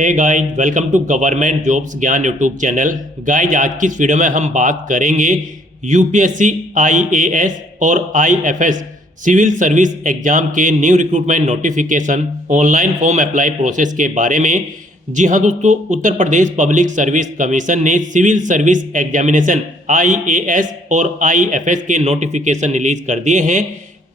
Hey guys, welcome to government jobs Gyan YouTube channel. Guys, आज की इस वीडियो में हम बात करेंगे यूपीएससी आईएएस और आईएफएस सिविल सर्विस एग्जाम के new recruitment notification online form apply process के बारे में। जी हाँ दोस्तों, Uttar Pradesh public service commission ने सिविल सर्विस एग्जामिनेशन आईएएस और आईएफएस के नोटिफिकेशन रिलीज कर दिए हैं।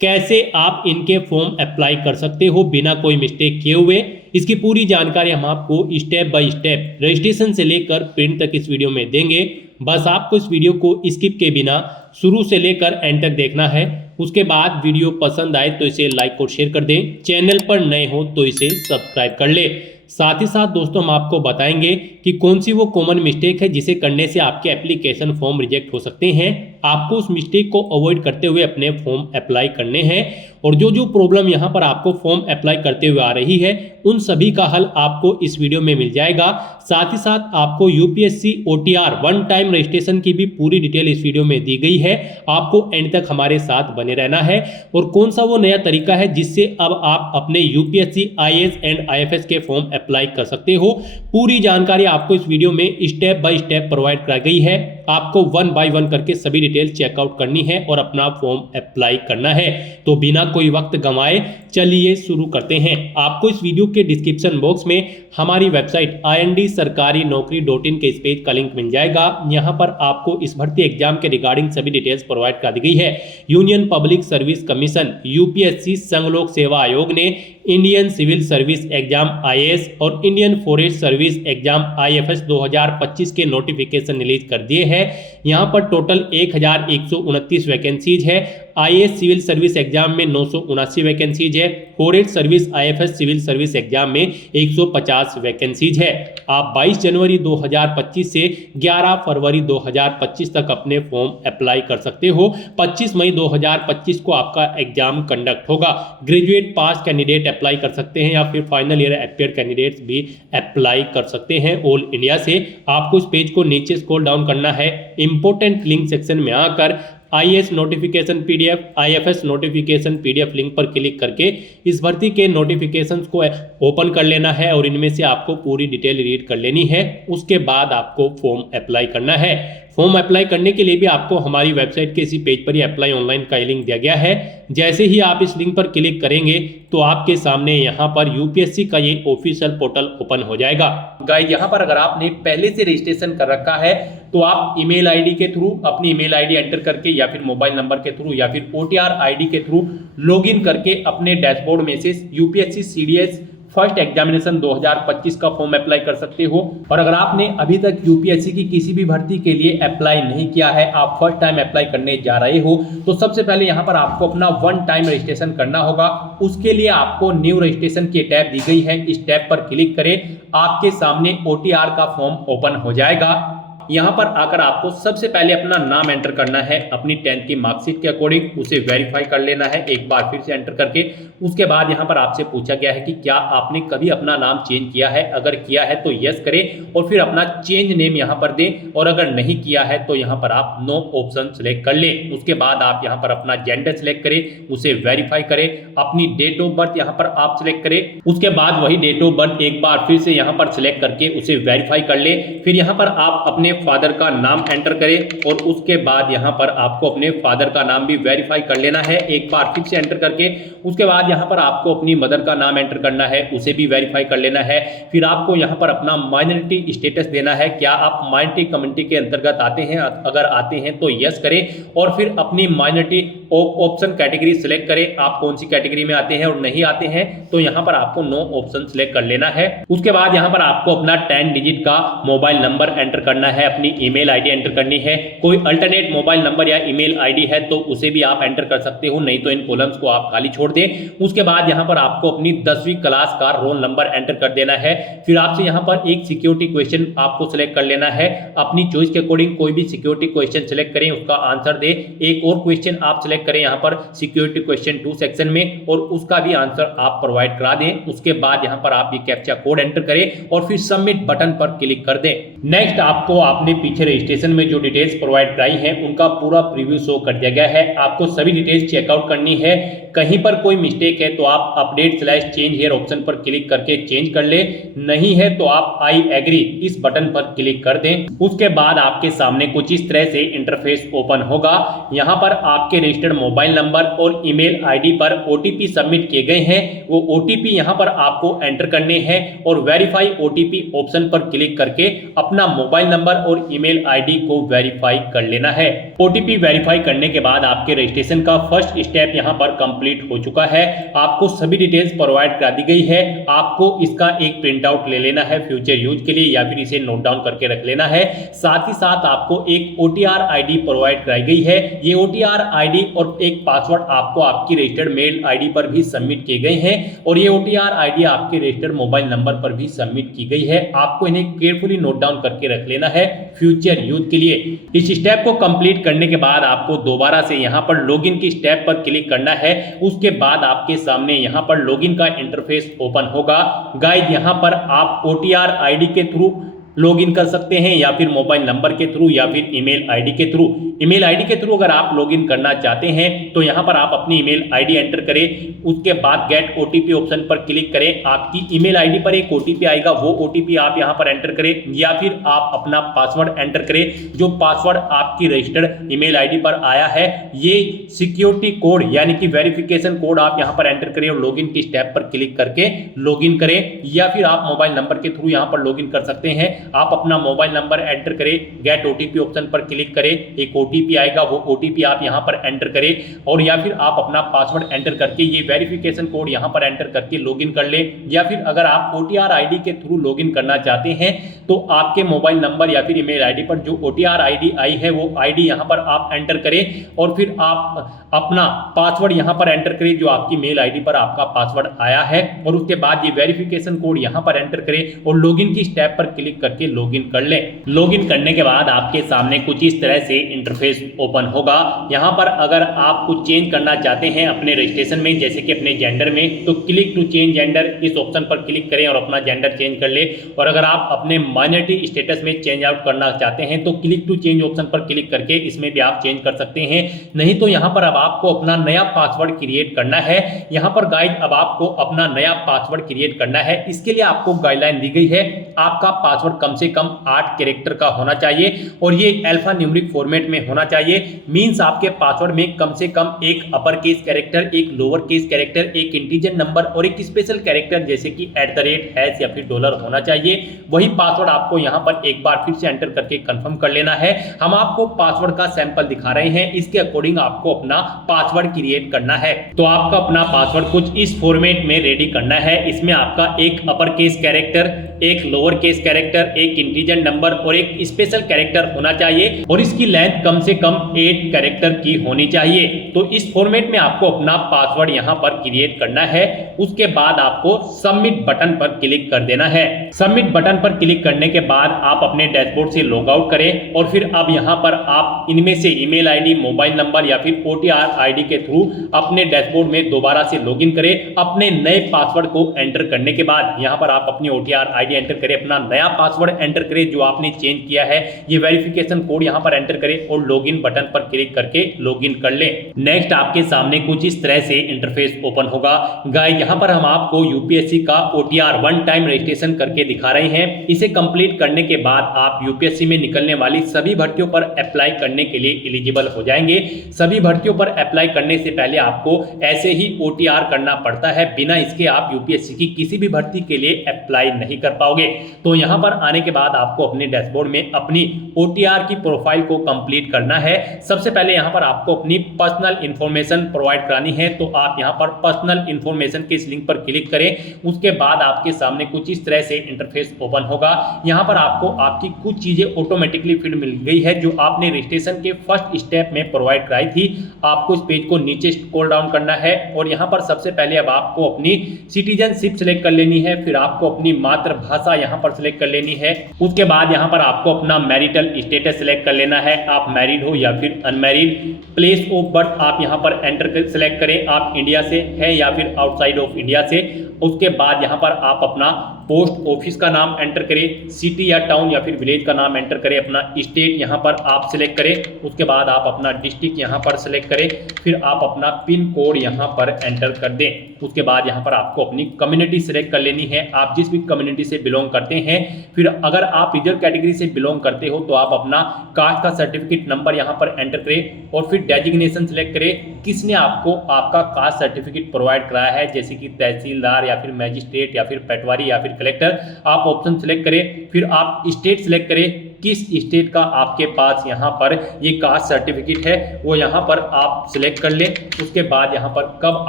कैसे आप इनके फॉर्म अप्लाई कर सकते हो बिना कोई मिस्टेक किए हुए, इसकी पूरी जानकारी हम आपको स्टेप बाय स्टेप रजिस्ट्रेशन से लेकर प्रिंट तक इस वीडियो में देंगे। बस आपको इस वीडियो को स्किप के बिना शुरू से लेकर एंड तक देखना है। उसके बाद वीडियो पसंद आए तो इसे लाइक और शेयर कर दें। चैनल पर नए हो तो इसे सब्सक्राइब कर ले। साथ ही साथ दोस्तों, हम आपको बताएंगे कि कौन सी वो कॉमन मिस्टेक है जिसे करने से आपके एप्लीकेशन फॉर्म रिजेक्ट हो सकते हैं। आपको उस मिस्टेक को अवॉइड करते हुए अपने फॉर्म अप्लाई करने हैं, और जो जो प्रॉब्लम यहाँ पर आपको फॉर्म अप्लाई करते हुए आ रही है उन सभी का हल आपको इस वीडियो में मिल जाएगा। साथ ही साथ आपको UPSC OTR one time registration की भी पूरी डिटेल इस वीडियो में दी गई है। आपको एंड तक हमारे साथ बने रहना है। और कौन सा वो नया तरीका है जिससे अब आप अपने यूपीएससी आईएएस एंड आईएफएस के फॉर्म अप्लाई कर सकते हो, पूरी जानकारी आपको इस वीडियो में स्टेप बाय स्टेप प्रोवाइड कराई गई है। आपको वन बाय वन करके सभी डिटेल चेकआउट करनी है और अपना फॉर्म अप्लाई करना है। तो बिना कोई वक्त गंवाए चलिए शुरू करते हैं। आपको इस वीडियो के डिस्क्रिप्शन बॉक्स में हमारी वेबसाइट IND-sarkari-naukri.in के इस पेज का लिंक मिल जाएगा। यहाँ पर आपको इस भर्ती एग्जाम के रिगार्डिंग सभी डिटेल्स प्रोवाइड कर दी गई है। Union public service commission UPSC संघ लोक सेवा आयोग ने Indian civil service exam IAS और Indian forest service exam IFS 2025 के नोटिफिकेशन रिलीज कर दिए हैं। यहाँ पर टोटल 1129 वैकेंसीज है। आईएएस सिविल सर्विस एग्जाम में 979 वैकेंसीज है। Forest service IFS civil service exam में 150 वैकेंसीज है। आप 22 जनवरी 2025 से 11 फरवरी 2025 तक अपने फॉर्म अप्लाई कर सकते हो। 25 मई 2025 को आपका एग्जाम कंडक्ट होगा। ग्रेजुएट पास कैंडिडेट अप्लाई कर सकते हैं या फिर फाइनल ईयर अपियर कैंडिडेट्स भी अप्लाई कर सकते हैं ऑल इंडिया से। आपको इस पेज को नीचे स्क्रॉल डाउन करना है। इंपॉर्टेंट लिंक सेक्शन में आकर IAS notification PDF, IFS notification PDF link पर क्लिक करके इस भर्ती के नोटिफिकेशंस को ओपन कर लेना है और इनमें से आपको पूरी डिटेल रीड कर लेनी है। उसके बाद आपको फॉर्म अप्लाई करना है। फॉर्म अप्लाई करने के लिए भी आपको हमारी वेबसाइट के इसी पेज पर ही अप्लाई ऑनलाइन का लिंक दिया गया है। जैसे ही आप इस लिंक पर क्लिक करेंगे तो आपके सामने यहाँ पर यूपीएससी का ये ऑफिशियल पोर्टल ओपन हो जाएगा। गाइस, यहाँ पर अगर आपने पहले से रजिस्ट्रेशन कर रखा है तो आप ईमेल आईडी के थ्रू अपनी ईमेल आईडी एंटर करके या फिर मोबाइल नंबर के थ्रू या फिर ओटीआर आईडी के थ्रू लॉगिन करके अपने डैशबोर्ड में से यूपीएससी सीडीएस फर्स्ट एग्जामिनेशन 2025 का फॉर्म अप्लाई कर सकते हो। और अगर आपने अभी तक यूपीएससी की किसी भी भर्ती के लिए अप्लाई नहीं किया है, आप फर्स्ट टाइम अप्लाई करने जा रहे हो, तो सबसे पहले यहाँ पर आपको अपना वन टाइम रजिस्ट्रेशन करना होगा। उसके लिए आपको न्यू रजिस्ट्रेशन की टैब दी गई है, इस टैब पर क्लिक करें। आपके सामने ओटीआर का फॉर्म ओपन हो जाएगा। यहाँ पर आकर आपको सबसे पहले अपना नाम एंटर करना है। अपनी 10th की मार्कशीट के अकॉर्डिंग उसे वेरीफाई कर लेना है एक बार फिर से एंटर करके। उसके बाद यहाँ पर आपसे पूछा गया है कि क्या आपने कभी अपना नाम चेंज किया है। अगर किया है तो यस करें और फिर अपना चेंज नेम यहाँ पर दें, और अगर नहीं किया है तो यहाँ पर आप नो ऑप्शन सेलेक्ट कर लें। उसके बाद आप यहाँ पर अपना जेंडर सेलेक्ट करें, उसे वेरीफाई करें। अपनी डेट ऑफ बर्थ यहाँ पर आप सिलेक्ट करें। उसके बाद वही डेट ऑफ बर्थ एक बार फिर से यहाँ पर सिलेक्ट करके उसे वेरीफाई कर लें। फिर यहाँ पर आप अपने फादर का नाम एंटर करें और उसके बाद यहां पर आपको अपने फादर का नाम भी वेरीफाई कर लेना है एक बार फिर से एंटर करके। उसके बाद यहां पर आपको अपनी मदर का नाम एंटर करना है, उसे भी वेरीफाई कर लेना है। फिर आपको यहां पर अपना माइनॉरिटी स्टेटस देना है। क्या आप माइनॉरिटी कम्युनिटी के अंतर्गत आते हैं, अगर आते हैं तो यस करें और फिर अपनी माइनॉरिटी ऑप्शन कैटेगरी सिलेक्ट करें। आप कौन सी कैटेगरी में आते हैं और नहीं आते हैं तो यहां पर आपको नो ऑप्शन सिलेक्ट कर लेना है। उसके बाद यहां पर आपको अपना 10 डिजिट का मोबाइल नंबर एंटर करना है, अपनी ईमेल आईडी एंटर करनी है। कोई अल्टरनेट मोबाइल नंबर या ईमेल आईडी है तो उसे भी आप एंटर कर सकते हो, नहीं तो इन कॉलम्स को आप खाली छोड़ दें। उसके बाद यहां पर आपको अपनी 10वीं क्लास का रोल नंबर एंटर कर देना है। फिर आपसे यहां पर एक सिक्योरिटी क्वेश्चन आपको सिलेक्ट कर लेना है। अपनी चॉइस के अकॉर्डिंग कोई भी सिक्योरिटी क्वेश्चन सिलेक्ट करें, उसका आंसर दे। एक और क्वेश्चन आप सिलेक्ट करें यहाँ पर सिक्योरिटी क्वेश्चन 2 सेक्शन में और उसका भी आंसर आप प्रोवाइड करा दें। उसके बाद यहाँ पर आप ये कैप्चा कोड एंटर करें और फिर सबमिट बटन पर क्लिक कर दें। नेक्स्ट आपको आपने पीछे रजिस्ट्रेशन में जो डिटेल्स प्रोवाइड कराई है उनका पूरा प्रीव्यू शो कर दिया गया है। आपको सभी डिटेल्स चेकआउट करनी है। कहीं पर कोई मिस्टेक है तो आप अपडेट/चेंज हियर ऑप्शन पर क्लिक करके चेंज कर ले, नहीं है तो आप आई एग्री इस बटन पर क्लिक कर दें। उसके बाद आपके सामने कुछ इस तरह से इंटरफेस ओपन होगा। यहाँ पर आपके रजिस्टर्ड मोबाइल नंबर और ईमेल आईडी पर ओटीपी सबमिट किए गए हैं। वो ओटीपी यहाँ पर आपको एंटर करने हैं और वेरीफाई ओटीपी ऑप्शन पर क्लिक करके अपना मोबाइल नंबर और ईमेल आईडी को वेरीफाई कर लेना है। ओटीपी वेरीफाई करने के बाद आपके रजिस्ट्रेशन का फर्स्ट स्टेप यहाँ पर कंप्लीट हो चुका है। आपको सभी डिटेल्स प्रोवाइड करा दी गई है। आपको इसका एक प्रिंट आउट ले लेना है फ्यूचर यूज के लिए या फिर इसे नोट डाउन करके रख लेना है। साथ ही साथ आपको एक ओटीआर आईडी प्रोवाइड कराई गई है। ये ओटीआर आईडी और एक पासवर्ड आपको आपकी रजिस्टर्ड मेल आईडी पर भी सबमिट किए गए हैं और ये ओटीआर आईडी आपके रजिस्टर्ड मोबाइल नंबर पर भी सबमिट की गई है। आपको इन्हें केयरफुली नोट डाउन करके रख लेना है फ्यूचर यूज के लिए। इस स्टेप को कंप्लीट करने के बाद आपको दोबारा से यहाँ पर लॉगिन की स्टेप पर क्लिक करना है। उसके बाद आपके सामने यहाँ पर लॉगिन का इंटरफेस ओपन होगा। गाइस यहाँ पर आप ओटीआर आईडी के थ्रू लॉगिन कर सकते हैं या फिर मोबाइल नंबर के थ्रू या फिर ईमेल आईडी के थ्रू। ईमेल आईडी के थ्रू अगर आप लॉगिन करना चाहते हैं तो यहाँ पर आप अपनी ईमेल आईडी एंटर करें। उसके बाद गेट ओटीपी ऑप्शन पर क्लिक करें। आपकी ईमेल आईडी पर एक ओटीपी आएगा, वो ओटीपी आप यहाँ पर एंटर करें या फिर आप अपना पासवर्ड एंटर करें। जो पासवर्ड आपकी रजिस्टर्ड ईमेल आईडी पर आया है ये सिक्योरिटी कोड यानी कि वेरिफिकेशन कोड आप यहाँ पर एंटर करें और लॉगिन की स्टेप पर क्लिक करके लॉगिन करें या फिर आप मोबाइल नंबर के थ्रू यहाँ पर लॉगिन कर सकते हैं। आप अपना मोबाइल नंबर एंटर करें, गेट ओटीपी ऑप्शन पर क्लिक करें, एक ओटीपी आएगा, वो ओटीपी आप यहां पर एंटर करें और या फिर आप अपना पासवर्ड एंटर करके ये वेरिफिकेशन कोड यहां पर एंटर करके लॉगिन कर ले। या फिर अगर आप ओटीआर आईडी के थ्रू लॉगिन करना चाहते हैं तो आपके मोबाइल नंबर या फिर ईमेल आईडी पर जो ओटीआर आईडी आई है वो आईडी यहां पर आप एंटर करें और फिर आप अपना पासवर्ड यहां पर एंटर करें जो आपकी मेल आईडी पर आपका पासवर्ड आया है और उसके बाद ये वेरिफिकेशन कोड यहां पर एंटर करें और लॉगिन की स्टेप पर क्लिक करके लॉगिन कर लें। लॉगिन करने के बाद आपके सामने कुछ इस तरह से इंटरफेस ओपन होगा। यहां पर अगर आप कुछ चेंज करना चाहते हैं अपने रजिस्ट्रेशन में जैसे कि अपने जेंडर में तो क्लिक टू चेंज जेंडर इस ऑप्शन पर क्लिक करें और अपना जेंडर चेंज कर ले। और अगर आप अपने माइनॉरिटी स्टेटस में चेंज आउट करना चाहते हैं तो क्लिक टू चेंज ऑप्शन पर क्लिक करके इसमें भी आप चेंज कर सकते हैं। नहीं तो यहां पर अब आपको अपना नया पासवर्ड क्रिएट करना है। यहां पर गाइड अब आपको अपना नया पासवर्ड क्रिएट करना है। इसके लिए आपको गाइडलाइन दी गई है। आपका पासवर्ड कम से कम 8 कैरेक्टर का होना चाहिए और ये अल्फा न्यूमेरिक फॉर्मेट में होना चाहिए। मींस आपके पासवर्ड में कम से कम एक अपर केस कैरेक्टर, एक लोअर केस कैरेक्टर, एक इंटीजर नंबर और एक स्पेशल कैरेक्टर जैसे कि @ या फिर डॉलर होना चाहिए। वही पासवर्ड आपको यहां पर एक बार फिर से एंटर करके कंफर्म कर लेना है। हम आपको पासवर्ड का सैंपल दिखा रहे हैं, इसके अकॉर्डिंग आपको अपना पासवर्ड क्रिएट करना है। तो आपका अपना पासवर्ड कुछ इस फॉर्मेट में रेडी करना है। इसमें आपका एक अपर केस कैरेक्टर, एक लोअर केस कैरेक्टर, एक इंटीजर नंबर और एक स्पेशल कैरेक्टर होना चाहिए और इसकी लेंथ कम से कम 8 कैरेक्टर की होनी चाहिए। तो इस फॉर्मेट में आपको अपना पासवर्ड यहां पर क्रिएट करना है। उसके बाद आपको सबमिट बटन पर क्लिक कर देना है। सबमिट बटन पर क्लिक करने के बाद आप अपने डैशबोर्ड से लॉग आउट करें और फिर अब यहां पर आप इनमें से ईमेल आईडी, मोबाइल नंबर या फिर ओटीआर आईडी के थ्रू अपने डैशबोर्ड में दोबारा से लॉगिन करें। अपने नए पासवर्ड को एंटर करने के बाद यहां पर आप अपनी ओटीआर आईडी एंटर करें, अपना नया पासवर्ड एंटर करें जो आपने चेंज किया है, ये वेरिफिकेशन कोड यहां पर एंटर करें और लॉगिन बटन पर क्लिक करके लॉगिन कर लें। नेक्स्ट आपके सामने कुछ इस तरह से इंटरफेस ओपन होगा। गाइस यहां पर हम आपको यूपीएससी का ओटीआर 1 टाइम रजिस्ट्रेशन करके दिखा रहे हैं। इसे कंप्लीट करने के बाद आप यूपीएससी में निकलने वाली सभी भर्तियों पर अप्लाई करने के लिए एलिजिबल हो जाएंगे। सभी भर्तियों पर अप्लाई करने से पहले आपको ऐसे ही ओटीआर करना पड़ता है, बिना इसके आप यूपीएससी की किसी भी भर्ती के लिए अप्लाई नहीं कर पाओगे। तो यहां पर आने के बाद आपको अपने डैशबोर्ड में अपनी ओटीआर की प्रोफाइल को कंप्लीट करना है। सबसे पहले यहां पर आपको अपनी पर्सनल इंफॉर्मेशन प्रोवाइड करानी है। तो आप यहां पर पर्सनल इंफॉर्मेशन के इस लिंक पर क्लिक करें। उसके बाद आपके सामने कुछ इस तरह से इंटरफेस ओपन होगा। यहां पर आपको आपकी कुछ चीजें ऑटोमेटिकली फिल मिल गई है जो आपने रजिस्ट्रेशन के फर्स्ट स्टेप में प्रोवाइड कराई थी। आपको इस पेज को नीचे स्क्रॉल डाउन करना है और यहां पर सबसे पहले अब आपको अपनी सिटीजनशिप सिलेक्ट कर लेनी है। फिर आपको अपनी मातृभाषा यहां पर सिलेक्ट कर लेनी है। उसके बाद यहाँ पर आपको अपना मैरिटल स्टेटस सिलेक्ट कर लेना है, आप मैरिड हो या फिर अनमैरिड। प्लेस ऑफ बर्थ आप यहाँ पर एंटर सेलेक्ट करें, आप इंडिया से हैं या फिर आउटसाइड ऑफ इंडिया से। उसके बाद यहाँ पर आप अपना पोस्ट ऑफिस का नाम एंटर करें, सिटी या टाउन या फिर विलेज का नाम एंटर करें, अपना स्टेट यहाँ पर आप सिलेक्ट करें। उसके बाद आप अपना डिस्ट्रिक्ट यहाँ पर सिलेक्ट करें, फिर आप अपना पिन कोड यहाँ पर एंटर कर दें। उसके बाद यहाँ पर आपको अपनी कम्युनिटी सिलेक्ट कर लेनी है, आप जिस भी कम्युनिटी से बिलोंग करते हैं। फिर अगर आप रिजर्व कैटेगरी से बिलोंग करते हो तो आप अपना कास्ट का सर्टिफिकेट नंबर यहाँ पर एंटर करें और फिर डेजिग्नेशन सिलेक्ट करें, किसने आपको आपका कास्ट सर्टिफिकेट प्रोवाइड कराया है, जैसे कि तहसीलदार या फिर मैजिस्ट्रेट या फिर पटवारी या फिर कलेक्टर। आप ऑप्शन सिलेक्ट करें, फिर आप स्टेट सिलेक्ट करें, किस स्टेट का आपके पास यहाँ पर ये कास्ट सर्टिफिकेट है वो यहाँ पर आप सिलेक्ट कर लें। उसके बाद यहाँ पर कब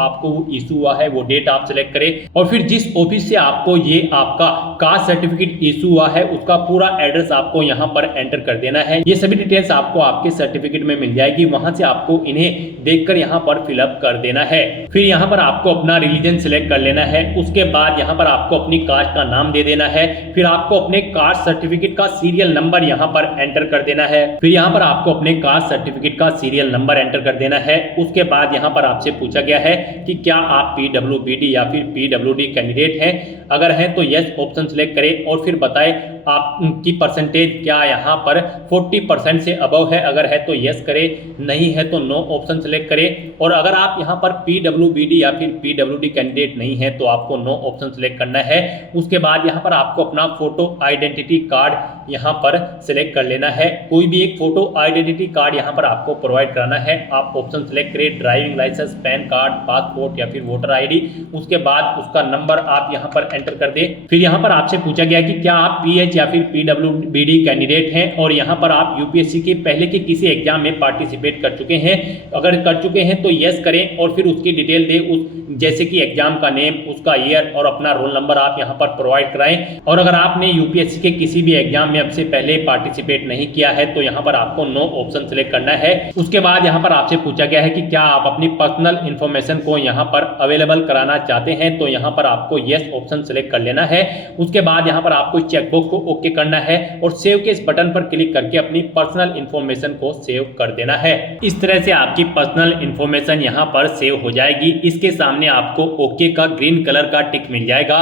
आपको वो इशू हुआ है वो डेट आप सिलेक्ट करें और फिर जिस ऑफिस से आपको ये आपका कास्ट सर्टिफिकेट इशू हुआ है उसका पूरा एड्रेस आपको यहाँ पर एंटर कर देना है। ये सभी डिटेल्स आपको आपके सर्टिफिकेट में मिल जाएगी, वहां से आपको इन्हें देखकर यहाँ पर फिलअप कर देना है। फिर यहाँ पर आपको अपना रिलीजन सिलेक्ट कर लेना है। उसके बाद यहाँ पर आपको अपनी कास्ट का नाम दे देना है, फिर आपको अपने कास्ट सर्टिफिकेट का सीरियल नंबर यहाँ पर एंटर कर देना है। फिर यहाँ पर आपको अपने कास्ट सर्टिफिकेट का सीरियल नंबर एंटर कर देना है। उसके बाद यहाँ पर आपसे पूछा गया है कि क्या आप पीडब्ल्यूबीडी या फिर पीडब्ल्यूडी कैंडिडेट हैं, अगर हैं तो यस ऑप्शन सिलेक्ट करें और फिर बताएं आपकी परसेंटेज क्या यहाँ पर 40% से अबव है, अगर है तो यस करें, नहीं है तो नो ऑप्शन सिलेक्ट करें। और अगर आप यहाँ पर पीडब्ल्यूबीडी या फिर पीडब्ल्यूडी कैंडिडेट नहीं है तो आपको नो ऑप्शन सिलेक्ट करना है। उसके बाद यहाँ पर आपको अपना फोटो आइडेंटिटी कार्ड यहाँ पर सिलेक्ट कर लेना है, कोई भी एक फोटो आइडेंटिटी कार्ड यहाँ पर आपको प्रोवाइड कराना है। आप ऑप्शन सिलेक्ट करें, driving licence, PAN card, passport या फिर वोटर आईडी। उसके बाद उसका नंबर आप यहाँ पर एंटर कर दें। फिर यहाँ पर आपसे पूछा गया कि क्या आप पीएच या फिर पीडब्ल्यूबीडी कैंडिडेट हैं और यहाँ पर आप यूपीएससी के पहले के किसी एग्जाम में पार्टिसिपेट कर चुके हैं, अगर कर चुके हैं तो यस करें और फिर उसकी डिटेल दें, उस जैसे कि एग्जाम का नेम, उसका ईयर और अपना रोल नंबर आप यहाँ पर प्रोवाइड कराएं। और अगर आपने यूपीएससी के किसी भी एग्जाम में अब से पहले पार्टिसिपेट नहीं किया है तो यहाँ पर आपको नो ऑप्शन सिलेक्ट करना है। उसके बाद यहाँ पर आपसे पूछा गया है कि क्या आप अपनी पर्सनल इंफॉर्मेशन को यहाँ पर अवेलेबल कराना चाहते हैं, तो यहाँ पर आपको यस ऑप्शन सिलेक्ट कर लेना है। उसके बाद यहाँ पर आपको चेकबॉक्स को ओके करना है और सेव के इस बटन पर क्लिक करके अपनी पर्सनल इंफॉर्मेशन को सेव कर देना है। इस तरह से आपकी पर्सनल इंफॉर्मेशन यहाँ पर सेव हो जाएगी। इसके सामने आपको ओके का ग्रीन कलर का टिक मिल जाएगा।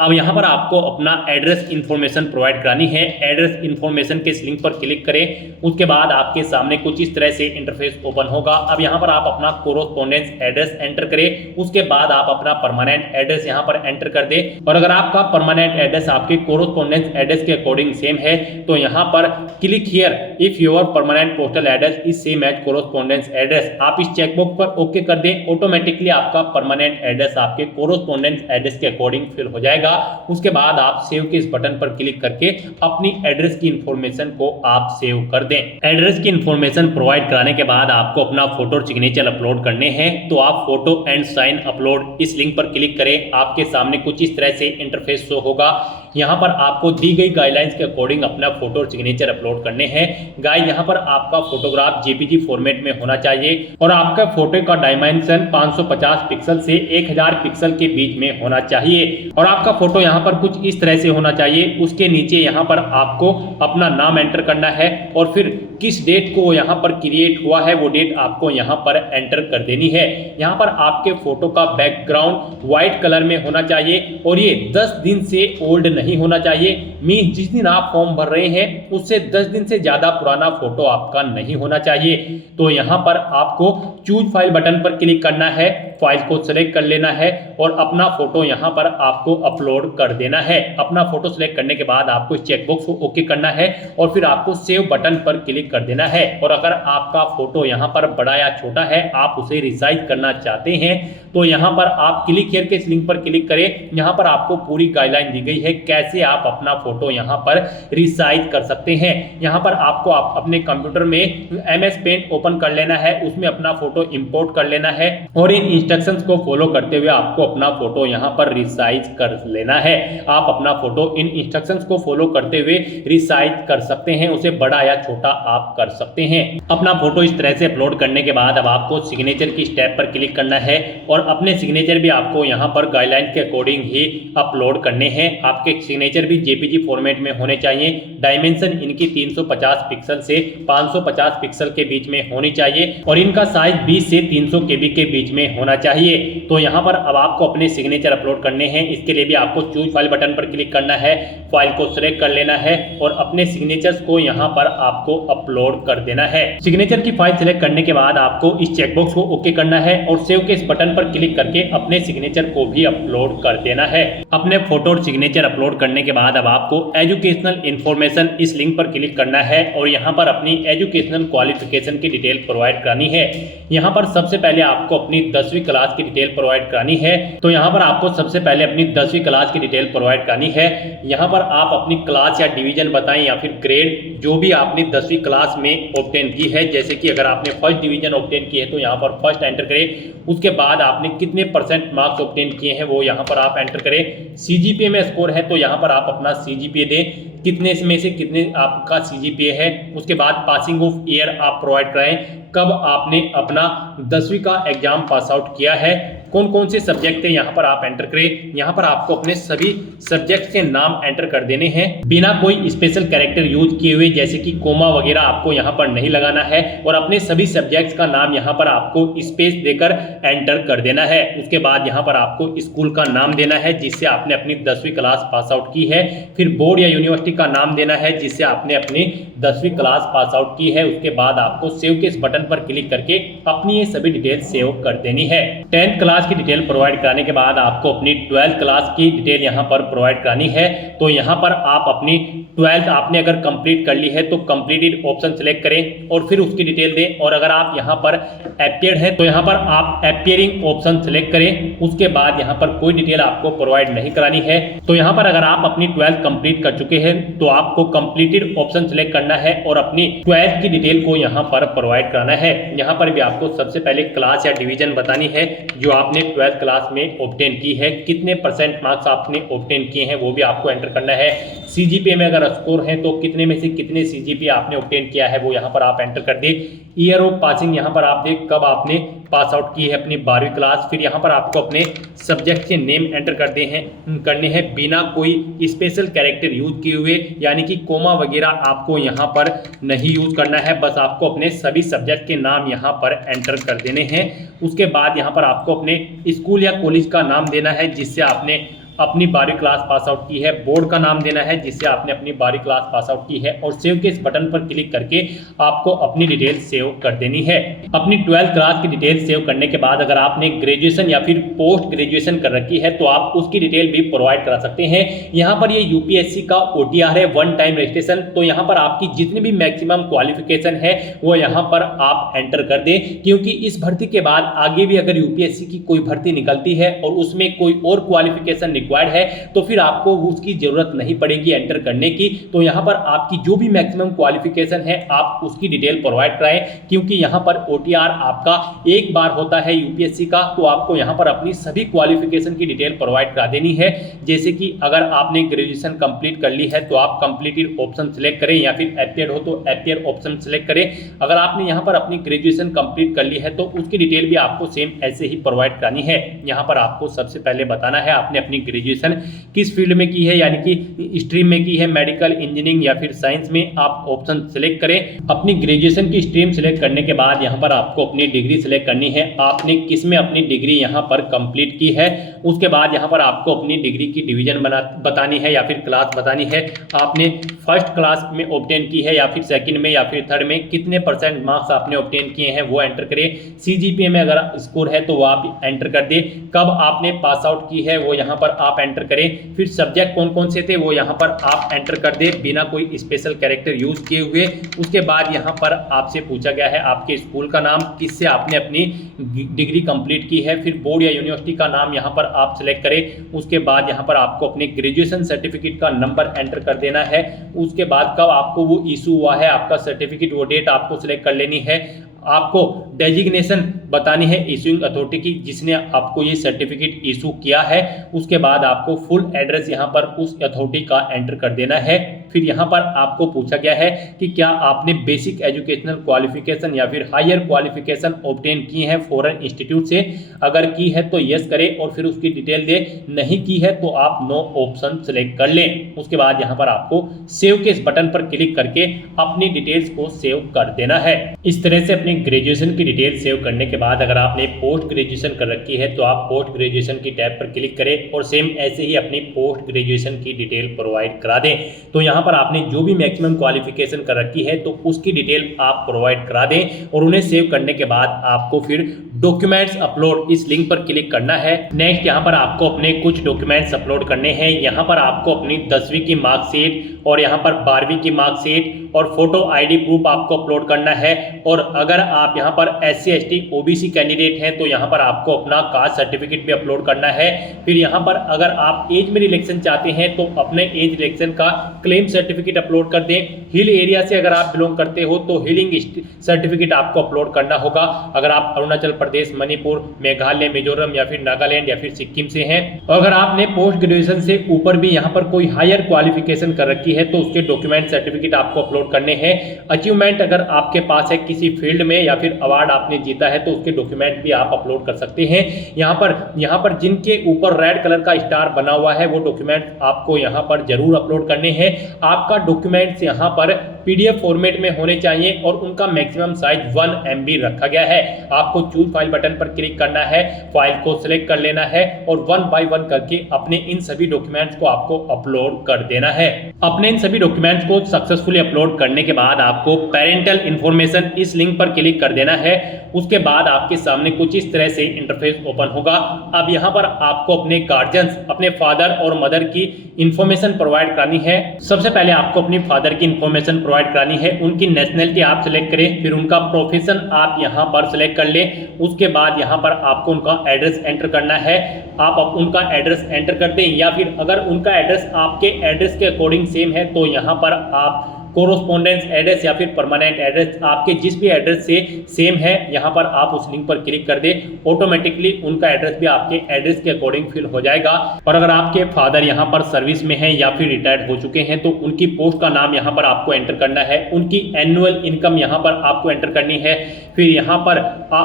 अब यहाँ पर आपको अपना एड्रेस इंफॉर्मेशन प्रोवाइड करानी है। एड्रेस इंफॉर्मेशन के इस लिंक पर क्लिक करें, उसके बाद आपके सामने कुछ इस तरह से इंटरफेस ओपन होगा। अब यहाँ पर आप अपना कोरोस्पोंडेंस एड्रेस एंटर करें, उसके बाद आप अपना परमानेंट एड्रेस यहाँ पर एंटर कर दें। और अगर आपका परमानेंट एड्रेस आपके कोरोस्पोंडेंस एड्रेस के अकॉर्डिंग सेम है तो यहाँ पर click here if your permanent postal address is same as correspondence address, आप इस चेकबॉक्स पर ओके कर दें। ऑटोमेटिकली आपका परमानेंट एड्रेस आपके कोरोस्पोंडेंस एड्रेस के अकॉर्डिंग फिल हो जाएगा। उसके बाद आप सेव के इस बटन पर क्लिक करके अपनी एड्रेस की इंफॉर्मेशन को आप सेव कर दें। एड्रेस की इंफॉर्मेशन प्रोवाइड कराने के बाद आपको अपना फोटो और सिग्नेचर अपलोड करने हैं, तो आप फोटो एंड साइन अपलोड इस लिंक पर क्लिक करें। आपके सामने कुछ इस तरह से इंटरफेस शो होगा। यहाँ पर आपको दी गई गाइडलाइंस के अकॉर्डिंग अपना फोटो और सिग्नेचर अपलोड करने हैं। गाइस, यहाँ पर आपका फोटोग्राफ जेपीजी फॉर्मेट में होना चाहिए और आपका फोटो का डायमेंशन 550 पिक्सल से 1000 पिक्सल के बीच में होना चाहिए और आपका फोटो यहाँ पर कुछ इस तरह से होना चाहिए। उसके नीचे यहाँ पर आपको अपना नाम एंटर करना है और फिर किस डेट को यहाँ पर क्रिएट हुआ है वो डेट आपको यहाँ पर एंटर कर देनी है। यहाँ पर आपके फोटो का बैकग्राउंड व्हाइट कलर में होना चाहिए और ये 10 दिन से ओल्ड नहीं होना चाहिए। मींस जिस दिन आप फॉर्म भर रहे हैं उससे 10 दिन से ज्यादा पुराना फोटो आपका नहीं होना चाहिए। तो यहाँ पर आपको चूज फाइल बटन पर क्लिक करना है, फाइल को सिलेक्ट कर लेना है और अपना फोटो यहाँ पर आपको अपलोड कर देना है। अपना फोटो सिलेक्ट करने के बाद आपको इस चेकबॉक्स को ओके करना है और फिर आपको सेव बटन पर क्लिक कर देना है। और अगर आपका फोटो यहाँ पर बड़ा या छोटा है, आप उसे रिसाइज करना चाहते हैं, तो यहाँ पर आप क्लिक हियर के इस लिंक पर क्लिक करें। यहाँ पर आपको पूरी गाइडलाइन दी गई है कैसे आप अपना फोटो यहाँ पर रिसाइज कर सकते हैं। यहाँ पर आपको अपने कंप्यूटर में MS पेंट ओपन कर लेना है, उसमें अपना फोटो इंपोर्ट कर लेना है और इन इंस्ट्रक्शंस को फॉलो करते हुए आपको अपना फोटो यहाँ पर रिसाइज कर लेना है। आप अपना फोटो इन इंस्ट्रक्शंस को फॉलो करते हुए रिसाइज कर सकते हैं, उसे बड़ा या छोटा आप कर सकते हैं। अपना फोटो इस तरह से अपलोड करने के बाद अब आपको सिग्नेचर की स्टेप पर क्लिक करना है और अपने सिग्नेचर भी आपको यहाँ पर गाइडलाइन के अकॉर्डिंग ही अपलोड करने हैं। आपके सिग्नेचर भी जेपीजी फॉर्मेट में होने चाहिए। डायमेंशन इनकी 350 पिक्सल से 550 पिक्सल के बीच में होनी चाहिए और इनका साइज 20 से 300 KB के बीच में होना चाहिए। तो यहाँ पर अब आपको अपने सिग्नेचर अपलोड करने हैं। इसके लिए भी आपको चूज फाइल बटन पर क्लिक करना है, फाइल को सिलेक्ट कर लेना है और अपने सिग्नेचर्स को यहाँ पर आपको अपलोड कर देना है। सिग्नेचर की फाइल सिलेक्ट करने के बाद आपको इस चेकबॉक्स को ओके करना है और सेव के इस बटन पर क्लिक करके अपने सिग्नेचर को भी अपलोड कर देना है। अपने फोटो और सिग्नेचर अपलोड करने के बाद अब आपको एजुकेशनल इंफॉर्मेशन इस लिंक पर क्लिक करना है और यहाँ पर अपनी एजुकेशनल क्वालिफिकेशन की डिटेल प्रोवाइड करानी है। यहाँ पर सबसे पहले आपको अपनी 10वीं क्लास की डिटेल प्रोवाइड करानी है। तो यहाँ पर आपको सबसे पहले अपनी 10वीं क्लास की डिटेल प्रोवाइड करानी है। यहाँ पर आप अपनी क्लास या डिवीजन बताएं या फिर ग्रेड जो भी आपने 10वीं क्लास में ऑब्टेन की है। जैसे कि अगर आपने फर्स्ट डिवीजन ऑब्टेन की है तो यहाँ पर फर्स्ट एंटर करें। उसके बाद आपने कितने % मार्क्स ऑब्टेन किए हैं वो यहाँ पर आप एंटर करें। सीजीपीए में स्कोर है तो यहाँ पर आप अपना सीजीपीए दें, कितने में से कितने आपका सीजीपीए है। उसके बाद पासिंग ऑफ ईयर आप प्रोवाइड कराएं, कब आपने अपना 10वीं का एग्जाम पास आउट किया है, कौन कौन से सब्जेक्ट थे यहाँ पर आप एंटर करें। यहाँ पर आपको अपने सभी सब्जेक्ट के नाम एंटर कर देने हैं बिना कोई स्पेशल कैरेक्टर यूज किए हुए, जैसे कि कोमा वगैरह आपको यहाँ पर नहीं लगाना है और अपने सभी सब्जेक्ट्स का नाम यहाँ पर आपको स्पेस देकर एंटर कर देना है। उसके बाद यहाँ पर आपको स्कूल का नाम देना है जिससे आपने अपनी 10वीं क्लास पास आउट की है, फिर बोर्ड या यूनिवर्सिटी का नाम देना है जिससे आपने अपनी 10वीं क्लास पास आउट की है। उसके बाद आपको सेव के इस बटन पर क्लिक करके अपनी ये सभी डिटेल सेव कर देनी है। 10th क्लास की डिटेल प्रोवाइड कराने के बाद आपको अपनी 12th क्लास की डिटेल यहाँ पर प्रोवाइड करानी है। तो यहाँ पर आप अपनी 12th आपने अगर कंप्लीट कर ली है तो कंप्लीटेड ऑप्शन सेलेक्ट करें और फिर उसकी डिटेल दें। और अगर आप यहाँ पर अपीयर्ड है तो यहाँ पर आप अपीयरिंग ऑप्शन सेलेक्ट करें। उसके बाद यहाँ पर कोई डिटेल आपको प्रोवाइड नहीं करानी है। तो यहाँ पर अगर आप अपनी 12th कंप्लीट कर चुके हैं तो आपको कंप्लीटेड ऑप्शन सेलेक्ट करना है और अपनी 12th की डिटेल को यहाँ पर प्रोवाइड कराना है। यहाँ पर भी आपको सबसे पहले क्लास या डिवीजन बतानी है जो आपने 12th क्लास में ऑब्टेन की है, कितने % मार्क्स आपने ऑब्टेन किए हैं वो भी आपको एंटर करना है। सीजीपीए में अगर स्कोर है तो कितने में से कितने सीजीपीए आपने ऑब्टेन किया है वो यहाँ पर आप एंटर कर दे। ईयर ऑफ पासिंग यहाँ पर आप देख कब आपने पास आउट की है अपनी 12वीं क्लास। फिर यहाँ पर आपको अपने सब्जेक्ट के नेम एंटर करने हैं बिना कोई स्पेशल कैरेक्टर यूज किए हुए, यानी कि कोमा वगैरह आपको यहाँ पर नहीं यूज करना है। बस आपको अपने सभी सब्जेक्ट के नाम यहाँ पर एंटर कर देने हैं। उसके बाद यहाँ पर आपको अपने स्कूल या कॉलेज का नाम देना है जिससे आपने अपनी 12वीं क्लास पास आउट की है, बोर्ड का नाम देना है जिससे आपने अपनी 12वीं क्लास पास आउट की है और सेव के इस बटन पर क्लिक करके आपको अपनी डिटेल सेव कर देनी है। अपनी 12th क्लास की डिटेल सेव करने के बाद अगर आपने ग्रेजुएशन या फिर पोस्ट ग्रेजुएशन कर रखी है तो आप उसकी डिटेल भी प्रोवाइड करा सकते हैं। यहाँ पर ये यूपीएससी का OTR है, वन टाइम रजिस्ट्रेशन। तो यहाँ पर आपकी जितनी भी मैक्सिमम क्वालिफिकेशन है वो यहाँ पर आप एंटर कर दें, क्योंकि इस भर्ती के बाद आगे भी अगर यूपीएससी की कोई भर्ती निकलती है और उसमें कोई और क्वालिफिकेशन रिक्वायर्ड है तो फिर आपको उसकी जरूरत नहीं पड़ेगी एंटर करने की। तो यहाँ पर आपकी जो भी मैक्सिमम क्वालिफिकेशन है आप उसकी डिटेल प्रोवाइड कराएं, क्योंकि यहाँ पर OTR आपका एक बार होता है यूपीएससी का। तो आपको यहाँ पर अपनी सभी क्वालिफिकेशन की डिटेल प्रोवाइड करा देनी है। जैसे कि अगर आपने ग्रेजुएशन कंप्लीट कर ली है तो आप कंप्लीटेड ऑप्शन सेलेक्ट करें, या फिर अपीयर्ड हो तो अपीयर ऑप्शन सेलेक्ट करें। अगर आपने यहाँ पर अपनी ग्रेजुएशन कंप्लीट कर ली है तो उसकी डिटेल भी आपको सेम ऐसे ही प्रोवाइड करानी है। यहाँ पर आपको सबसे पहले बताना है आपने अपनी ग्रेजुएशन किस फील्ड में की है, यानी कि स्ट्रीम में की है, मेडिकल, इंजीनियरिंग या फिर साइंस में। आप ऑप्शन सेलेक्ट करें। अपनी ग्रेजुएशन की स्ट्रीम सेलेक्ट करने के बाद यहाँ पर आपको अपनी डिग्री सेलेक्ट करनी है, आपने किस में अपनी डिग्री यहाँ पर कंप्लीट की है। उसके बाद यहाँ पर आपको अपनी डिग्री की डिवीजन बतानी है या फिर क्लास बतानी है। आपने फर्स्ट क्लास में ऑब्टेन की है या फिर सेकंड में या फिर थर्ड में, कितने % मार्क्स आपने ऑब्टेन किए हैं वो एंटर करें। सीजीपीए में अगर स्कोर है तो वो आप एंटर कर दे। कब आपने पास आउट की है वो यहाँ पर आप एंटर करें। फिर सब्जेक्ट कौन कौन से थे वो यहाँ पर आप एंटर कर दे बिना कोई स्पेशल कैरेक्टर यूज किए हुए। उसके बाद यहाँ पर आपसे पूछा गया है आपके स्कूल का नाम, किससे आपने अपनी डिग्री कंप्लीट की है। फिर बोर्ड या यूनिवर्सिटी का नाम यहाँ पर आप सिलेक्ट करें। उसके बाद यहाँ पर आपको अपने ग्रेजुएशन सर्टिफिकेट का नंबर एंटर कर देना है। उसके बाद कब आपको वो इशू हुआ है आपका सर्टिफिकेट, वो डेट आपको सिलेक्ट कर लेनी है। आपको डेजिग्नेशन बतानी है इशूइंग अथॉरिटी की जिसने आपको ये सर्टिफिकेट इशू किया है। उसके बाद आपको फुल एड्रेस यहाँ पर उस अथॉरिटी का एंटर कर देना है। फिर यहाँ पर आपको पूछा गया है कि क्या आपने बेसिक एजुकेशनल क्वालिफिकेशन या फिर हायर क्वालिफिकेशन ऑब्टेन की है फॉरेन इंस्टीट्यूट से। अगर की है तो यस करें और फिर उसकी डिटेल दे, नहीं की है तो आप नो ऑप्शन सेलेक्ट कर लें। उसके बाद यहाँ पर आपको सेव के इस बटन पर क्लिक करके अपनी डिटेल्स को सेव कर देना है। इस तरह से अपनी ग्रेजुएशन की डिटेल सेव करने के बाद अगर आपने पोस्ट ग्रेजुएशन कर रखी है तो आप पोस्ट ग्रेजुएशन की टैब पर क्लिक करें और सेम ऐसे ही अपनी पोस्ट ग्रेजुएशन की डिटेल प्रोवाइड करा दें। तो यहाँ पर आपने जो भी मैक्सिमम क्वालिफिकेशन कर रखी है तो उसकी डिटेल आप प्रोवाइड करा दें और उन्हें सेव करने के बाद आपको फिर डॉक्यूमेंट्स अपलोड इस लिंक पर क्लिक करना है। नेक्स्ट यहाँ पर आपको अपने कुछ डॉक्यूमेंट्स अपलोड करने हैं। यहाँ पर आपको अपनी 10वीं की मार्कशीट और यहाँ पर 12वीं की मार्कशीट और फोटो आईडी प्रूफ आपको अपलोड करना है। और अगर आप यहाँ पर SC ST OBC कैंडिडेट हैं तो यहाँ पर आपको अपना कास्ट सर्टिफिकेट भी अपलोड करना है। फिर यहाँ पर अगर आप एज में रिलेक्शन चाहते हैं तो अपने एज रिलेक्शन का क्लेम सर्टिफिकेट अपलोड कर दें। हिल एरिया से अगर आप बिलोंग करते हो तो हिलिंग सर्टिफिकेट आपको अपलोड करना होगा। अगर आप अरुणाचल प्रदेश, मणिपुर, मेघालय, मिजोरम या फिर नागालैंड या फिर सिक्किम से हैं और अगर आपने पोस्ट ग्रेजुएशन से ऊपर भी यहाँ पर कोई हायर क्वालिफिकेशन कर रखी है तो उसके डॉक्यूमेंट सर्टिफिकेट आपको अपलोड करने हैं। अचीवमेंट अगर आपके पास है किसी फील्ड में या फिर अवार्ड आपने जीता है तो उसके डॉक्यूमेंट भी आप अपलोड कर सकते हैं। यहाँ पर जिनके ऊपर रेड कलर का स्टार बना हुआ है वो डॉक्यूमेंट आपको यहाँ पर जरूर अपलोड करने हैं। आपका डॉक्यूमेंट्स यहाँ पर PDF फॉर्मेट में होने चाहिए और उनका मैक्सिमम साइज 1 MB रखा गया है। आपको चूज फाइल बटन पर क्लिक करना है, फाइल को सिलेक्ट कर लेना है और 1 बाय 1 करके अपने इन सभी डॉक्यूमेंट्स को आपको अपलोड कर देना है। अपने इन सभी डॉक्यूमेंट्स को सक्सेसफुली अपलोड करने के बाद आपको पेरेंटल इंफॉर्मेशन इस लिंक पर क्लिक कर देना है। उसके बाद आपके सामने कुछ इस तरह से इंटरफेस ओपन होगा। अब यहाँ पर आपको अपने गार्जियंस, अपने फादर और मदर की इंफॉर्मेशन प्रोवाइड करानी है। सबसे पहले आपको अपनी फादर की इंफॉर्मेशन प्रोवाइड करानी है। उनकी नेशनलिटी आप सिलेक्ट करें, फिर उनका प्रोफेशन आप यहाँ पर सिलेक्ट कर लें। उसके बाद यहाँ पर आपको उनका एड्रेस एंटर करना है। आप उनका एड्रेस एंटर कर दें या फिर अगर उनका एड्रेस आपके एड्रेस के अकॉर्डिंग सेम है तो यहाँ पर आप कोरोस्पोंडेंस एड्रेस या फिर परमानेंट एड्रेस आपके जिस भी एड्रेस से सेम है यहाँ पर आप उस लिंक पर क्लिक कर दें। ऑटोमेटिकली उनका एड्रेस भी आपके एड्रेस के अकॉर्डिंग फिल हो जाएगा। और अगर आपके फादर यहाँ पर सर्विस में हैं या फिर रिटायर्ड हो चुके हैं तो उनकी पोस्ट का नाम यहाँ पर आपको एंटर करना है। उनकी एनुअल इनकम यहाँ पर आपको एंटर करनी है। फिर यहाँ पर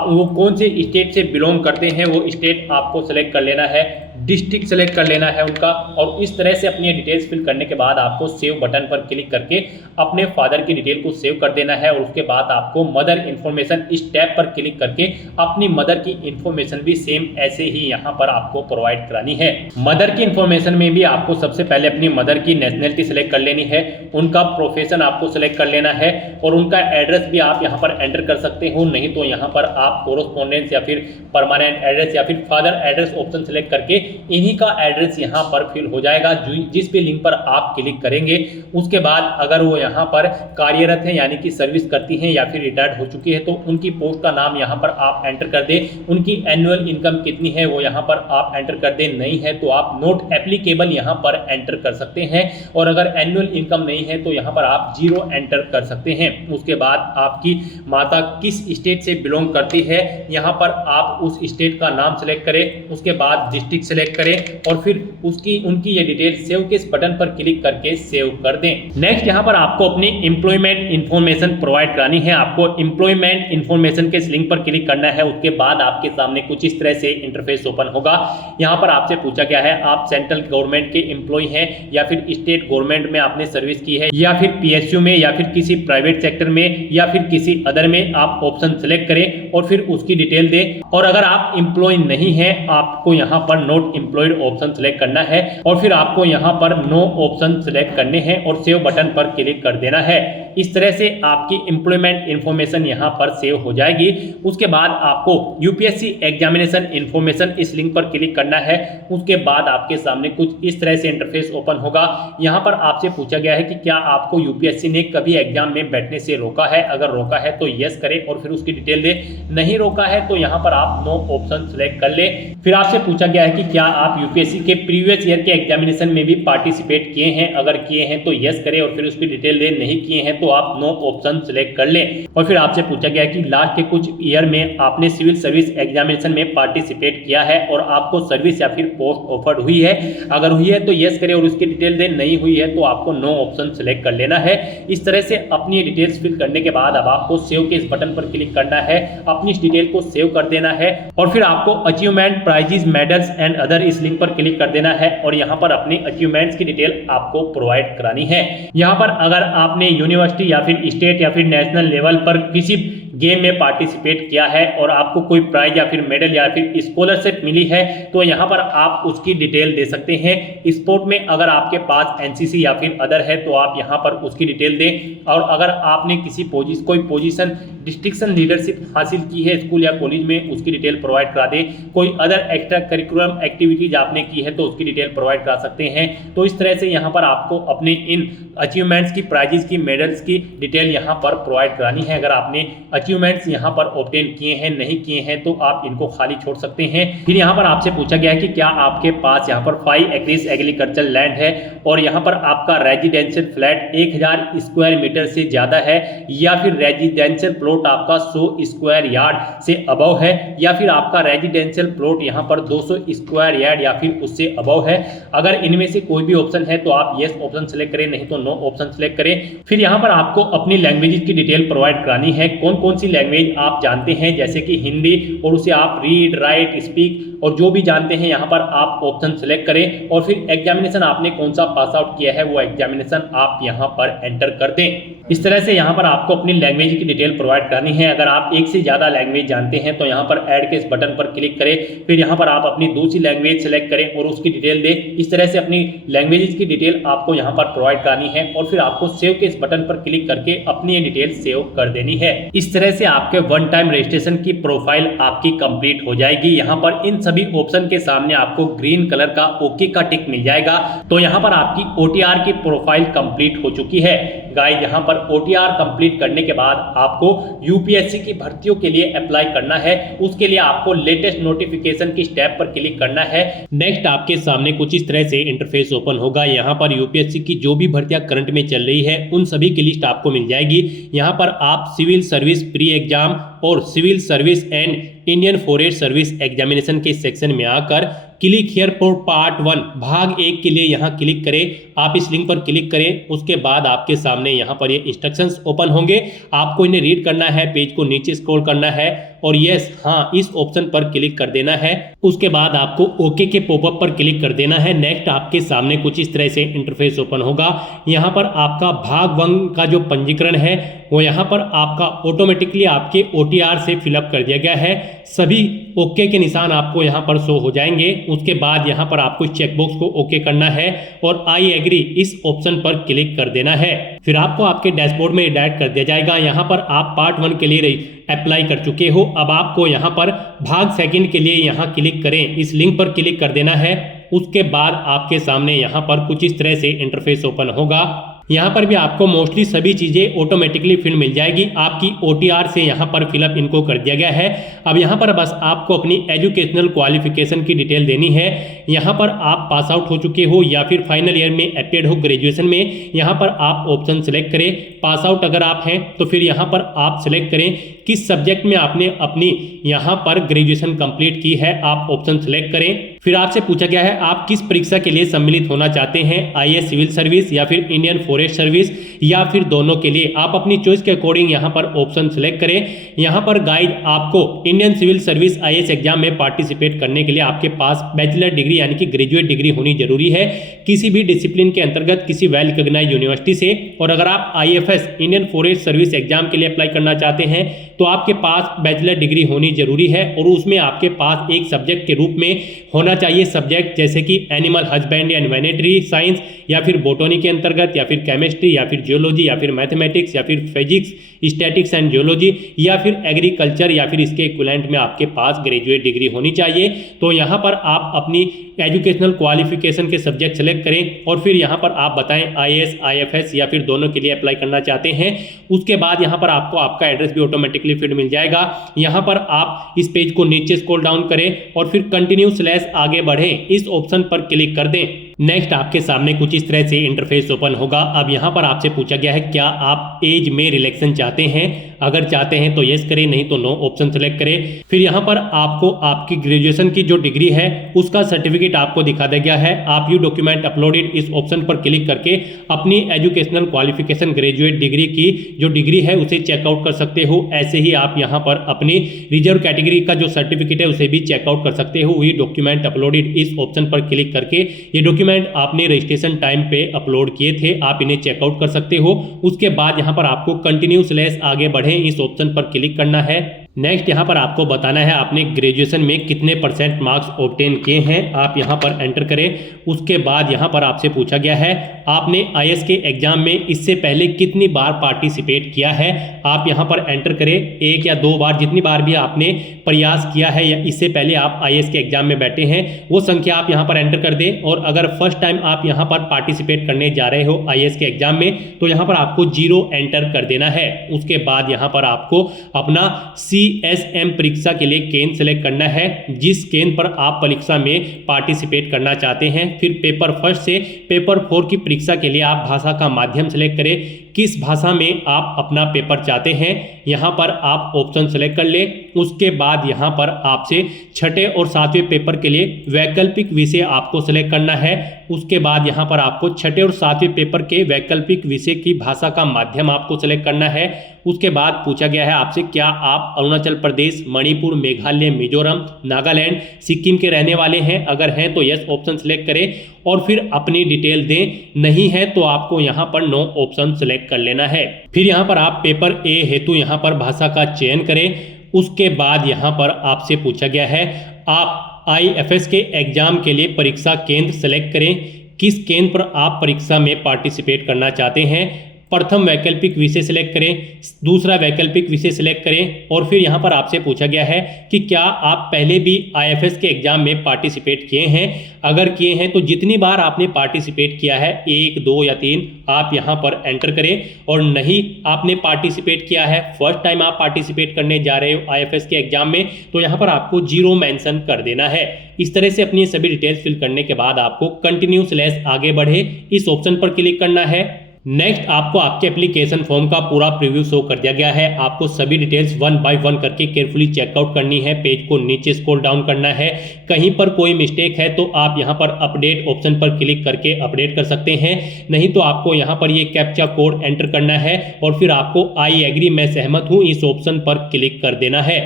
वो कौन से स्टेट से बिलोंग करते हैं वो स्टेट आपको सेलेक्ट कर लेना है, डिस्ट्रिक्ट सेलेक्ट कर लेना है उनका। और इस तरह से अपनी डिटेल्स फिल करने के बाद आपको सेव बटन पर क्लिक करके अपने फादर की डिटेल को सेव कर देना है। और उसके बाद आपको मदर इंफॉर्मेशन इस टैब पर क्लिक करके अपनी मदर की इंफॉर्मेशन भी सेम ऐसे ही यहाँ पर आपको प्रोवाइड करानी है। मदर की इंफॉर्मेशन में भी आपको सबसे पहले अपनी मदर की नेशनलिटी सेलेक्ट कर लेनी है, उनका प्रोफेशन आपको सेलेक्ट कर लेना है और उनका एड्रेस भी आप यहाँ पर एंटर कर सकते हो। नहीं तो यहाँ पर आप कोरोस्पोंडेंस या फिर परमानेंट एड्रेस या फिर फादर एड्रेस ऑप्शन सेलेक्ट करके इन्हीं का एड्रेस यहाँ पर फिल हो जाएगा जिस भी लिंक पर आप क्लिक करेंगे। उसके बाद अगर वो यहाँ पर कार्यरत है यानी कि सर्विस करती हैं या फिर रिटायर्ड हो चुकी है तो उनकी पोस्ट का नाम यहाँ पर आप एंटर कर दें। उनकी एनुअल इनकम कितनी है वो यहाँ पर आप एंटर कर दें। नहीं है तो आप नोट एप्लीकेबल यहाँ पर एंटर कर सकते हैं और अगर एनुअल इनकम नहीं है तो यहाँ पर आप 0 एंटर कर सकते हैं। उसके बाद आपकी माता किस स्टेट से बिलोंग करती है यहाँ पर आप उस स्टेट का नाम सेलेक्ट करें। उसके बाद डिस्ट्रिक्ट सेलेक्ट करें और फिर उनकी ये डिटेल सेव के इस बटन पर क्लिक करके सेव कर दें। नेक्स्ट यहाँ पर आपको अपनी एम्प्लॉयमेंट इंफॉर्मेशन प्रोवाइड करानी है। आपको एम्प्लॉयमेंट इंफॉर्मेशन के इस लिंक पर क्लिक करना है। उसके बाद आपके सामने कुछ इस तरह से इंटरफेस ओपन होगा। यहाँ पर आपसे पूछा गया है आप सेंट्रल गवर्नमेंट के एम्प्लॉय हैं या फिर स्टेट गवर्नमेंट में आपने सर्विस की है या फिर PSU में या फिर किसी प्राइवेट सेक्टर में या फिर किसी अदर में। आप ऑप्शन सेलेक्ट करें और फिर उसकी डिटेल दें। और अगर आप एम्प्लॉय नहीं है आपको यहाँ पर नॉट एम्प्लॉयड ऑप्शन सेलेक्ट करना है और फिर आपको यहाँ पर नो ऑप्शन सेलेक्ट करने हैं और सेव बटन पर क्लिक कर देना है। इस तरह से आपकी एम्प्लॉयमेंट इंफॉर्मेशन यहाँ पर सेव हो जाएगी। उसके बाद आपको UPSC एग्जामिनेशन इंफॉर्मेशन इस लिंक पर क्लिक करना है। उसके बाद आपके सामने कुछ इस तरह से इंटरफेस ओपन होगा। यहाँ पर आपसे पूछा गया है कि क्या आपको UPSC ने कभी एग्जाम में बैठने से रोका है। अगर रोका है तो यस करें और फिर उसकी डिटेल दे। नहीं रोका है तो यहाँ पर आप नो ऑप्शन सेलेक्ट कर ले। फिर आपसे पूछा गया है कि क्या आप यूपीएससी के प्रीवियस ईयर के एग्जामिनेशन में भी पार्टिसिपेट किए हैं, अगर किए हैं तो यस करें और फिर उसकी डिटेल दे। नहीं किए हैं तो आप नो ऑप्शन सेलेक्ट कर ले। और फिर आपसे पूछा गया है कि लास्ट के कुछ ईयर में आपने सिविल सर्विस एग्जामिनेशन में पार्टिसिपेट किया है और आपको सर्विस या फिर पोस्ट ऑफर्ड हुई है, अगर हुई है तो यस करें और उसकी डिटेल दे। नहीं हुई है तो आपको नो ऑप्शन सेलेक्ट कर लेना है। इस तरह से अपनी डिटेल्स फिल करने के बाद अब आपको सेव के इस बटन पर क्लिक करना है, अपनी इस डिटेल को सेव कर देना है और फिर आपको achievement, prizes, medals and other इस लिंक पर क्लिक कर देना है और यहाँ पर अपनी अचीवमेंट्स की डिटेल आपको प्रोवाइड करानी है। यहाँ पर अगर आपने यूनिवर्सिटी या फिर स्टेट या फिर नेशनल लेवल पर किसी गेम में पार्टिसिपेट किया है और आपको कोई प्राइज या फिर मेडल या फिर स्कॉलरशिप मिली है तो यहाँ पर आप उसकी डिटेल दे सकते हैं। स्पोर्ट में अगर आपके पास एनसीसी या फिर अदर है तो आप यहाँ पर उसकी डिटेल दें। और अगर आपने किसी कोई पोजीशन डिस्ट्रिक्शन लीडरशिप हासिल की है स्कूल या कॉलेज में, उसकी डिटेल प्रोवाइड करा दें। कोई अदर एक्स्ट्रा करिकुलम एक्टिविटीज आपने की है तो उसकी डिटेल प्रोवाइड करा सकते हैं। तो इस तरह से यहाँ पर आपको अपने इन अचीवमेंट्स की, प्राइजेस की, मेडल्स की डिटेल यहाँ पर प्रोवाइड करानी है। अगर आपने अचीवमेंट्स यहाँ पर ऑब्टेन किए हैं, नहीं किए हैं तो आप इनको खाली छोड़ सकते हैं। फिर यहाँ पर आपसे पूछा गया है कि क्या आपके पास यहाँ पर 5 एकड़्स एग्रीकल्चर लैंड है और यहाँ पर आपका रेजिडेंशियल फ्लैट 1000 स्क्वायर मीटर से ज्यादा है, या फिर रेजिडेंशियल प्लॉट आपका 100 स्क्वायर यार्ड से अबव है, या फिर आपका रेजिडेंशियल प्लॉट यहाँ पर 200 स्क्वायर यार्ड या फिर उससे अबव है। अगर इनमें से कोई भी ऑप्शन है तो आप यस ऑप्शन सेलेक्ट करें, नहीं तो नो ऑप्शन सेलेक्ट करें। फिर यहाँ पर आपको अपनी लैंग्वेज की डिटेल प्रोवाइड करानी है। कौन कौन सी लैंग्वेज आप जानते हैं, जैसे कि हिंदी, और उसे आप रीड, राइट, स्पीक और जो भी जानते हैं यहाँ पर आप ऑप्शन सेलेक्ट करें। और फिर एग्जामिनेशन आपने कौन सा पास आउट किया है वो एग्जामिनेशन आप यहाँ पर एंटर कर दें। इस तरह से यहाँ पर आपको अपनी लैंग्वेज की डिटेल प्रोवाइड करनी है। अगर आप एक से ज़्यादा लैंग्वेज जानते हैं तो यहाँ पर ऐड के इस बटन पर क्लिक करें, फिर यहाँ पर आप अपनी दूसरी लैंग्वेज सेलेक्ट करें और उसकी डिटेल दें। इस तरह से अपनी लैंग्वेज की डिटेल आपको यहाँ पर प्रोवाइड करनी है और फिर आपको सेव के इस बटन पर क्लिक करके अपनी डिटेल सेव कर देनी है। इस तरह से आपके वन टाइम रजिस्ट्रेशन की प्रोफाइल आपकी कंप्लीट हो जाएगी। यहाँ पर इन सभी ऑप्शन के सामने आपको ग्रीन कलर का ओके का टिक मिल जाएगा। तो यहाँ पर आपकी ओटीआर की प्रोफाइल कंप्लीट हो चुकी है। गाइस, यहाँ पर ओटीआर कंप्लीट करने के बाद आपको यूपीएससी की भर्तियों के लिए अप्लाई करना है। उसके लिए आपको लेटेस्ट नोटिफिकेशन की स्टेप पर क्लिक करना है। नेक्स्ट आपके सामने कुछ इस तरह से इंटरफेस ओपन होगा। यहाँ पर यूपीएससी की जो भी भर्तियां करंट में चल रही है उन सभी की लिस्ट आपको मिल जाएगी। यहाँ पर आप सिविल सर्विस प्री एग्जाम और civil service and Indian forest service examination के सेक्शन में आकर क्लिक हियर फॉर पार्ट 1 भाग 1 के लिए यहाँ क्लिक करें। आप इस लिंक पर क्लिक करें, उसके बाद आपके सामने यहाँ पर ये इंस्ट्रक्शंस ओपन होंगे। आपको इन्हें रीड करना है, पेज को नीचे स्क्रॉल करना है और यस हाँ इस ऑप्शन पर क्लिक कर देना है। उसके बाद आपको ओके के पॉपअप पर क्लिक कर देना है। नेक्स्ट आपके सामने कुछ इस तरह से इंटरफेस ओपन होगा। यहाँ पर आपका भाग 1 का जो पंजीकरण है वो यहाँ पर आपका ऑटोमेटिकली आपके ओटीआर से फिलअप कर दिया गया है। सभी ओके के निशान आपको यहाँ पर शो हो जाएंगे। उसके बाद यहाँ पर आपको चेकबॉक्स को ओके करना है और आई एग्री इस ऑप्शन पर क्लिक कर देना है। फिर आपको आपके डैशबोर्ड में रिडायरेक्ट कर दिया जाएगा। यहाँ पर आप पार्ट 1 के लिए अप्लाई कर चुके हो। अब आपको यहाँ पर भाग 2 के लिए यहाँ क्लिक करें, इस लिंक पर क्लिक कर देना है। उसके बाद आपके सामने यहाँ पर कुछ इस तरह से इंटरफेस ओपन होगा। यहाँ पर भी आपको मोस्टली सभी चीज़ें ऑटोमेटिकली फिल मिल जाएगी। आपकी ओटीआर से यहाँ पर फिलअप इनको कर दिया गया है। अब यहाँ पर बस आपको अपनी एजुकेशनल क्वालिफिकेशन की डिटेल देनी है। यहाँ पर आप पास आउट हो चुके हो या फिर फाइनल ईयर में अपियर्ड हो ग्रेजुएशन में, यहाँ पर आप ऑप्शन सेलेक्ट करें। पास आउट अगर आप हैं तो फिर यहाँ पर आप सेलेक्ट करें किस सब्जेक्ट में आपने अपनी यहाँ पर ग्रेजुएशन कंप्लीट की है, आप ऑप्शन सेलेक्ट करें। फिर आपसे पूछा गया है आप किस परीक्षा के लिए सम्मिलित होना चाहते हैं, आईएएस सिविल सर्विस या फिर इंडियन फॉरेस्ट सर्विस या फिर दोनों के लिए। आप अपनी चॉइस के अकॉर्डिंग यहाँ पर ऑप्शन सेलेक्ट करें। यहाँ पर गाइड आपको Indian civil service IAS exam में पार्टिसिपेट करने के लिए आपके पास बैचलर डिग्री यानी कि ग्रेजुएट डिग्री होनी जरूरी है किसी भी डिसिप्लिन के अंतर्गत किसी वेल रिकॉग्नाइज्ड यूनिवर्सिटी से। और अगर आप IFS Indian forest service exam के लिए अप्लाई करना चाहते हैं तो आपके पास बैचलर डिग्री होनी जरूरी है और उसमें आपके पास एक सब्जेक्ट के रूप में होना होना चाहिए सब्जेक्ट जैसे कि animal husbandry and veterinary science, या फिर बोटनी के अंतर्गत, या फिर केमिस्ट्री, या फिर जियोलॉजी, या फिर मैथमेटिक्स, या फिर फिजिक्स, स्टैटिक्स एंड जियोलॉजी, या फिर एग्रीकल्चर, या फिर इसके इक्विवेलेंट में आपके पास ग्रेजुएट डिग्री होनी चाहिए। तो यहाँ पर आप अपनी एजुकेशनल क्वालिफिकेशन के सब्जेक्ट सेलेक्ट करें और फिर यहाँ पर आप बताएं IAS IFS या फिर दोनों के लिए अप्लाई करना चाहते हैं। उसके बाद यहाँ पर आपको आपका एड्रेस भी ऑटोमेटिकली फिट मिल जाएगा। यहाँ पर आप इस पेज को नीचे स्क्रॉल डाउन करें और फिर कंटिन्यू / आगे बढ़ें, इस ऑप्शन पर क्लिक कर दें। नेक्स्ट आपके सामने कुछ इस तरह से इंटरफेस ओपन होगा। अब यहाँ पर आपसे पूछा गया है क्या आप एज में रिलैक्सेशन चाहते हैं। अगर चाहते हैं तो यस करें, नहीं तो नो ऑप्शन सेलेक्ट करें। फिर यहाँ पर आपको आपकी ग्रेजुएशन की जो डिग्री है उसका सर्टिफिकेट आपको दिखा दिया गया है। आप यू डॉक्यूमेंट अपलोडेड इस ऑप्शन पर क्लिक करके अपनी एजुकेशनल क्वालिफिकेशन ग्रेजुएट डिग्री की जो डिग्री है उसे चेकआउट कर सकते हो। ऐसे ही आप यहाँ पर अपनी रिजर्व कैटेगरी का जो सर्टिफिकेट है उसे भी चेकआउट कर सकते हो। यू डॉक्यूमेंट अपलोडेड इस ऑप्शन पर क्लिक करके ये डॉक्यूमेंट आपने रजिस्ट्रेशन टाइम पे अपलोड किए थे, आप इन्हें चेकआउट कर सकते हो। उसके बाद यहाँ पर आपको कंटिन्यू / आगे बढ़ें इस ऑप्शन पर क्लिक करना है। नेक्स्ट यहाँ पर आपको बताना है आपने ग्रेजुएशन में कितने % मार्क्स ऑब्टेन किए हैं, आप यहाँ पर एंटर करें। उसके बाद यहाँ पर आपसे पूछा गया है आपने IAS के एग्जाम में इससे पहले कितनी बार पार्टिसिपेट किया है, आप यहाँ पर एंटर करें। 1 या 2 बार, जितनी बार भी आपने प्रयास किया है या इससे पहले आप IAS के एग्जाम में बैठे हैं वो संख्या आप यहाँ पर एंटर कर दें। और अगर फर्स्ट टाइम आप यहाँ पर पार्टिसिपेट करने जा रहे हो IAS के एग्जाम में तो यहाँ पर आपको 0 एंटर कर देना है। उसके बाद यहाँ पर आपको अपना CSM परीक्षा के लिए केंद्र सेलेक्ट करना है, जिस केंद्र पर आप परीक्षा में पार्टिसिपेट करना चाहते हैं। फिर पेपर 1 से पेपर 4 की परीक्षा के लिए आप भाषा का माध्यम सेलेक्ट करें, किस भाषा में आप अपना पेपर चाहते हैं यहाँ पर आप ऑप्शन सेलेक्ट कर लें। उसके बाद यहाँ पर आपसे 6ठे और 7वें पेपर के लिए वैकल्पिक विषय आपको सेलेक्ट करना है। उसके बाद यहाँ पर आपको 6ठे और 7वें पेपर के वैकल्पिक विषय की भाषा का माध्यम आपको सेलेक्ट करना है। उसके बाद पूछा गया है आपसे क्या आप अरुणाचल प्रदेश, मणिपुर, मेघालय, मिजोरम, नागालैंड, सिक्किम के रहने वाले हैं। अगर हैं तो यस ऑप्शन सेलेक्ट करें और फिर अपनी डिटेल दें। नहीं है तो आपको यहाँ पर नो ऑप्शन सेलेक्ट कर लेना है। फिर यहाँ पर आप पेपर A हेतु यहाँ पर भाषा का चयन करें। उसके बाद यहाँ पर आपसे पूछा गया है आप IFS के एग्जाम के लिए परीक्षा केंद्र सेलेक्ट करें, किस केंद्र पर आप परीक्षा में पार्टिसिपेट करना चाहते हैं। प्रथम वैकल्पिक विषय सिलेक्ट करें, दूसरा वैकल्पिक विषय सिलेक्ट करें और फिर यहाँ पर आपसे पूछा गया है कि क्या आप पहले भी IFS के एग्जाम में पार्टिसिपेट किए हैं। अगर किए हैं तो जितनी बार आपने पार्टिसिपेट किया है 1, 2 या 3 आप यहाँ पर एंटर करें। और नहीं आपने पार्टिसिपेट किया है, फर्स्ट टाइम आप पार्टिसिपेट करने जा रहे हो IFS के एग्जाम में तो यहाँ पर आपको 0 मेंशन कर देना है। इस तरह से अपनी सभी डिटेल्स फिल करने के बाद आपको कंटिन्यू / आगे बढ़े इस ऑप्शन पर क्लिक करना है। नेक्स्ट आपको आपके एप्लीकेशन फॉर्म का पूरा प्रीव्यू शो कर दिया गया है। आपको सभी डिटेल्स 1 बाय 1 करके केयरफुली चेकआउट करनी है। पेज को नीचे स्क्रॉल डाउन करना है। कहीं पर कोई मिस्टेक है तो आप यहां पर अपडेट ऑप्शन पर क्लिक करके अपडेट कर सकते हैं। नहीं तो आपको यहां पर ये कैप्चा कोड एंटर करना है और फिर आपको आई एग्री मैं सहमत हूं इस ऑप्शन पर क्लिक कर देना है।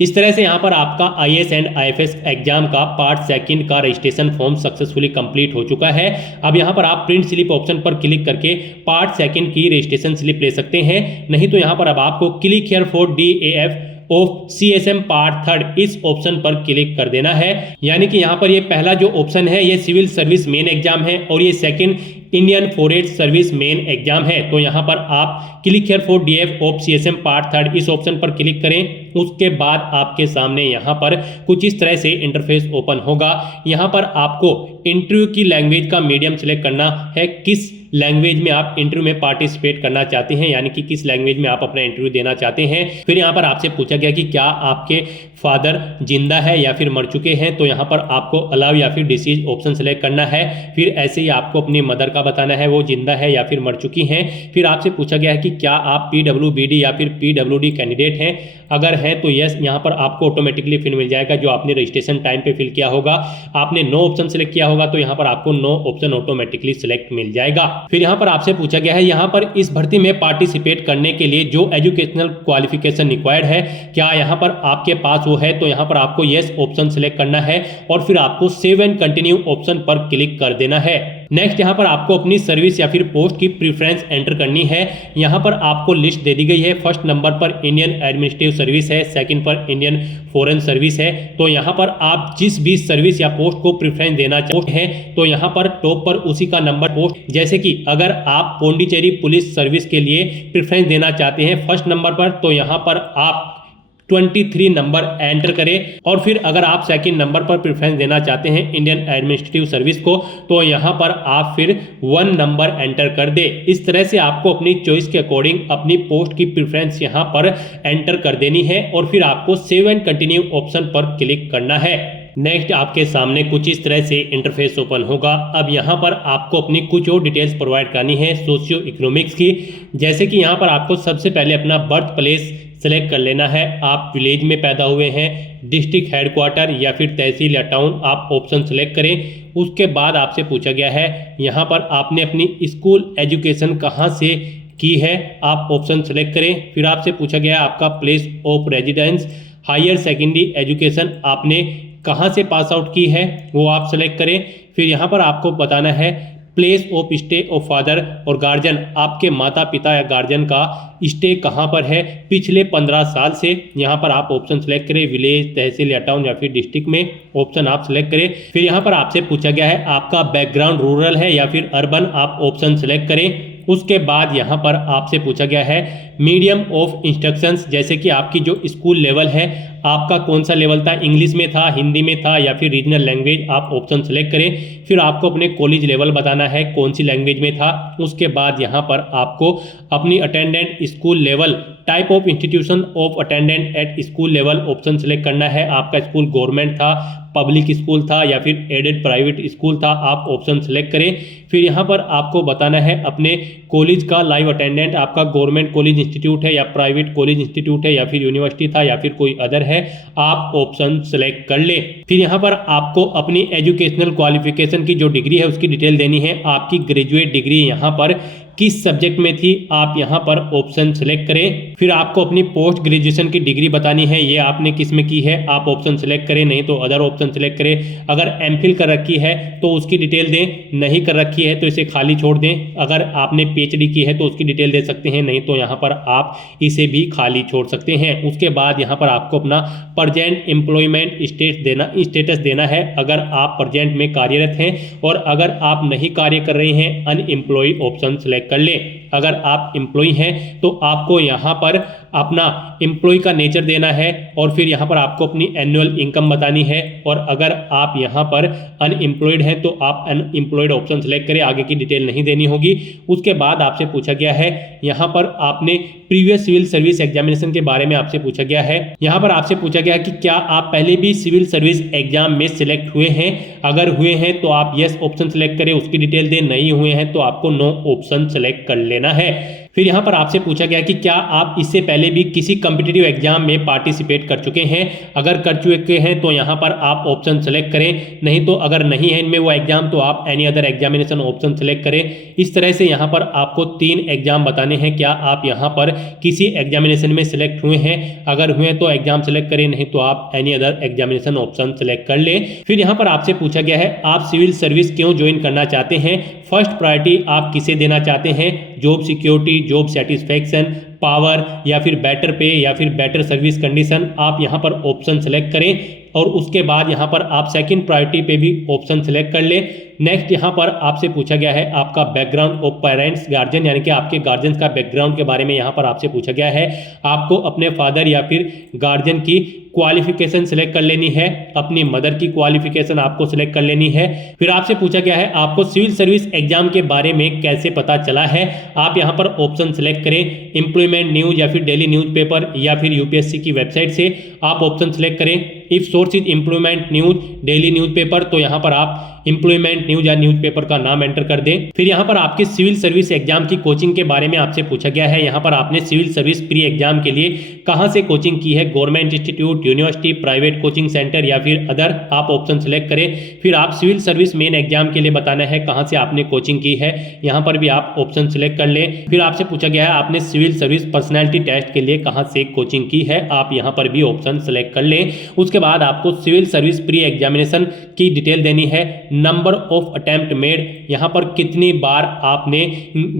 इस तरह से यहाँ पर आपका IAS एंड IFS एग्जाम का पार्ट 2 का रजिस्ट्रेशन फॉर्म सक्सेसफुली कंप्लीट हो चुका है। अब यहाँ पर आप प्रिंट स्लिप ऑप्शन पर क्लिक करके पार्ट 2 की रजिस्ट्रेशन स्लिप ले सकते हैं। नहीं तो यहाँ पर अब आपको click here for DAF of CSM part 3 इस ऑप्शन पर क्लिक कर देना है। यानी कि यहाँ पर ये पहला जो ऑप्शन है ये सिविल सर्विस मेन एग्जाम है और ये second Indian forest service main exam है। तो यहाँ पर आप click here for DAF of CSM part 3 इस ऑप्शन पर क्लिक करें। उसके बाद आपके सामने यहाँ पर कुछ इस तरह से इंटरफेस ओपन होगा। यहाँ पर आपको इंटरव्यू की लैंग्वेज का मीडियम सेलेक्ट करना है, किस लैंग्वेज में आप इंटरव्यू में पार्टिसिपेट करना चाहते हैं, यानी कि किस लैंग्वेज में आप अपना इंटरव्यू देना चाहते हैं। फिर यहाँ पर आपसे पूछा गया कि क्या आपके फादर जिंदा है या फिर मर चुके हैं। तो यहाँ पर आपको अलाउ या फिर डिसीज ऑप्शन सेलेक्ट करना है। फिर ऐसे ही आपको अपनी मदर का बताना है वो जिंदा है या फिर मर चुकी हैं। फिर आपसे पूछा गया है कि क्या आप PWBD या फिर PWD कैंडिडेट हैं। अगर है तो यस यहाँ पर आपको ऑटोमेटिकली फिर मिल जाएगा जो आपने रजिस्ट्रेशन टाइम पे फिल किया होगा। आपने नो ऑप्शन सेलेक्ट किया होगा तो यहाँ पर आपको नो ऑप्शन ऑटोमेटिकली सिलेक्ट मिल जाएगा। फिर यहाँ पर आपसे पूछा गया है यहाँ पर इस भर्ती में पार्टिसिपेट करने के लिए जो एजुकेशनल क्वालिफिकेशन रिक्वायर्ड है क्या यहाँ पर आपके पास वो है। तो यहाँ पर आपको यस ऑप्शन सेलेक्ट करना है और फिर आपको सेव एंड कंटिन्यू ऑप्शन पर क्लिक कर देना है। नेक्स्ट यहाँ पर आपको अपनी सर्विस या फिर पोस्ट की प्रीफरेंस एंटर करनी है। यहाँ पर आपको लिस्ट दे दी गई है। फर्स्ट नंबर पर इंडियन एडमिनिस्ट्रेटिव सर्विस है, सेकंड पर इंडियन फॉरेन सर्विस है। तो यहाँ पर आप जिस भी सर्विस या पोस्ट को प्रीफरेंस देना चाहते हैं तो यहाँ पर टॉप पर उसी का नंबर पोस्ट, जैसे कि अगर आप पौंडीचेरी पुलिस सर्विस के लिए प्रीफरेंस देना चाहते हैं फर्स्ट नंबर पर, तो यहाँ पर आप 23 नंबर एंटर करें। और फिर अगर आप सेकंड नंबर पर प्रेफरेंस देना चाहते हैं इंडियन एडमिनिस्ट्रेटिव सर्विस को, तो यहाँ पर आप फिर 1 नंबर एंटर कर दे। इस तरह से आपको अपनी चॉइस के अकॉर्डिंग अपनी पोस्ट की प्रेफरेंस यहाँ पर एंटर कर देनी है और फिर आपको सेव एंड कंटिन्यू ऑप्शन पर क्लिक करना है। नेक्स्ट आपके सामने कुछ इस तरह से इंटरफेस ओपन होगा। अब यहाँ पर आपको अपनी कुछ और डिटेल्स प्रोवाइड करनी है सोशियो इकोनॉमिक्स की, जैसे कि यहाँ पर आपको सबसे पहले अपना बर्थ प्लेस सेलेक्ट कर लेना है। आप विलेज में पैदा हुए हैं, डिस्ट्रिक्ट हेडक्वार्टर या फिर तहसील या टाउन, आप ऑप्शन सेलेक्ट करें। उसके बाद आपसे पूछा गया है यहाँ पर आपने अपनी स्कूल एजुकेशन कहाँ से की है, आप ऑप्शन सेलेक्ट करें। फिर आपसे पूछा गया है आपका place of residence, higher secondary education आपने कहाँ से पास आउट की है वो आप सेलेक्ट करें। फिर यहाँ पर आपको बताना है place of stay of father और गार्जियन, आपके माता पिता या गार्जियन का स्टे कहाँ पर है पिछले 15 साल से, यहाँ पर आप ऑप्शन सेलेक्ट करें। विलेज, तहसील या टाउन या फिर डिस्ट्रिक्ट में ऑप्शन आप सेलेक्ट करें। फिर यहाँ पर आपसे पूछा गया है आपका बैकग्राउंड रूरल है या फिर अर्बन, आप ऑप्शन सेलेक्ट करें। उसके बाद यहाँ पर आपसे पूछा गया है मीडियम ऑफ इंस्ट्रक्शंस, जैसे कि आपकी जो स्कूल लेवल है आपका कौन सा लेवल था, इंग्लिश में था, हिंदी में था या फिर रीजनल लैंग्वेज, आप ऑप्शन सेलेक्ट करें। फिर आपको अपने कॉलेज लेवल बताना है कौन सी लैंग्वेज में था। उसके बाद यहाँ पर आपको अपनी attendant school level, type of institution of attendant at school level option select करना है। आपका स्कूल गवर्नमेंट था, पब्लिक स्कूल था या फिर एडेड प्राइवेट स्कूल था, आप ऑप्शन सेलेक्ट करें। फिर यहाँ पर आपको बताना है अपने कॉलेज का लाइव अटेंडेंट, आपका गवर्नमेंट कॉलेज इंस्टीट्यूट है या प्राइवेट कॉलेज इंस्टीट्यूट है या फिर यूनिवर्सिटी था या फिर कोई अदर है, आप ऑप्शन सेलेक्ट कर ले। फिर यहाँ पर आपको अपनी एजुकेशनल क्वालिफिकेशन की जो डिग्री है उसकी डिटेल देनी है। आपकी ग्रेजुएट डिग्री यहाँ पर किस सब्जेक्ट में थी, आप यहाँ पर ऑप्शन सेलेक्ट करें। फिर आपको अपनी पोस्ट ग्रेजुएशन की डिग्री बतानी है, ये आपने किस में की है, आप ऑप्शन सेलेक्ट करें, नहीं तो अदर ऑप्शन सेलेक्ट करें। अगर एमफिल कर रखी है तो उसकी डिटेल दें, नहीं कर रखी है तो इसे खाली छोड़ दें। अगर आपने पीएचडी की है तो उसकी डिटेल दे सकते हैं, नहीं तो यहाँ पर आप इसे भी खाली छोड़ सकते हैं। उसके बाद यहाँ पर आपको अपना प्रेजेंट एम्प्लॉयमेंट स्टेटस देना है, अगर आप प्रेजेंट में कार्यरत हैं, और अगर आप नहीं कार्य कर रहे हैं अनएम्प्लॉय ऑप्शन सेलेक्ट कर ले। अगर आप एम्प्लॉय हैं तो आपको यहाँ पर अपना एम्प्लॉय का नेचर देना है और फिर यहाँ पर आपको अपनी एनुअल इनकम बतानी है। और अगर आप यहाँ पर अनएम्प्लॉयड हैं तो आप अनएम्प्लॉयड ऑप्शन सेलेक्ट करें, आगे की डिटेल नहीं देनी होगी। उसके बाद आपसे पूछा गया है यहाँ पर आपने प्रीवियस सिविल सर्विस एग्जामिनेशन के बारे में आपसे पूछा गया है। यहाँ पर आपसे पूछा गया है कि क्या आप पहले भी सिविल सर्विस एग्जाम में सिलेक्ट हुए हैं, अगर हुए हैं तो आप यस ऑप्शन सेलेक्ट करें, उसकी डिटेल दें, नहीं हुए हैं तो आपको नो ऑप्शन सेलेक्ट कर लेना है। फिर यहाँ पर आपसे पूछा गया कि क्या आप इससे पहले भी किसी कॉम्पिटिटिव एग्जाम में पार्टिसिपेट कर चुके हैं, अगर कर चुके हैं तो यहाँ पर आप ऑप्शन सेलेक्ट करें, नहीं तो अगर नहीं है इनमें वो एग्जाम तो आप any other examination option select करें। इस तरह से यहाँ पर आपको 3 एग्जाम बताने हैं, क्या आप यहाँ पर किसी एग्जामिनेशन में सिलेक्ट हुए हैं, अगर हुए हैं तो एग्जाम सेलेक्ट करें, नहीं तो आप any other examination option select कर लें। फिर यहाँ पर आपसे पूछा गया है आप सिविल सर्विस क्यों ज्वाइन करना चाहते हैं, फर्स्ट प्रायोरिटी आप किसे देना चाहते हैं, job security, job satisfaction, power या फिर बेटर पे या फिर बेटर सर्विस कंडीशन, आप यहाँ पर ऑप्शन सेलेक्ट करें। और उसके बाद यहाँ पर आप सेकंड प्रायोरिटी पे भी ऑप्शन सेलेक्ट कर ले। नेक्स्ट यहाँ पर आपसे पूछा गया है आपका बैकग्राउंड ऑफ पेरेंट्स गार्जियन, यानी कि आपके गार्जियंस का बैकग्राउंड के बारे में यहाँ पर आपसे पूछा गया है। आपको अपने फादर या फिर गार्जियन की क्वालिफिकेशन सिलेक्ट कर लेनी है, अपनी मदर की क्वालिफिकेशन आपको सिलेक्ट कर लेनी है। फिर आपसे पूछा गया है आपको सिविल सर्विस एग्जाम के बारे में कैसे पता चला है, आप यहाँ पर ऑप्शन सेलेक्ट करें, एम्प्लॉयमेंट न्यूज या फिर डेली न्यूज़पेपर या फिर यूपीएससी की वेबसाइट से आप ऑप्शन सेलेक्ट करें। If source is employment news, daily newspaper, तो यहाँ पर आप एम्प्लॉयमेंट न्यूज या न्यूज़पेपर का नाम एंटर कर दें। फिर यहाँ पर आपके सिविल सर्विस एग्जाम की कोचिंग के बारे में आपसे पूछा गया है, यहाँ पर आपने सिविल सर्विस प्री एग्जाम के लिए कहाँ से कोचिंग की है, government institute, university, private coaching centre या फिर अदर, आप ऑप्शन सेलेक्ट करें। फिर आप सिविल सर्विस मेन एग्जाम के लिए बताना है कहाँ से आपने कोचिंग की है, यहाँ पर भी आप ऑप्शन सेलेक्ट कर लें। फिर आपसे पूछा गया है आपने सिविल सर्विस पर्सनैलिटी टेस्ट के लिए कहाँ से कोचिंग की है, आप यहाँ पर भी ऑप्शन सेलेक्ट कर लें। उसके बाद आपको सिविल सर्विस प्री एग्जामिनेशन की डिटेल देनी है, नंबर ऑफ अटेम्प्ट मेड, यहाँ पर कितनी बार आपने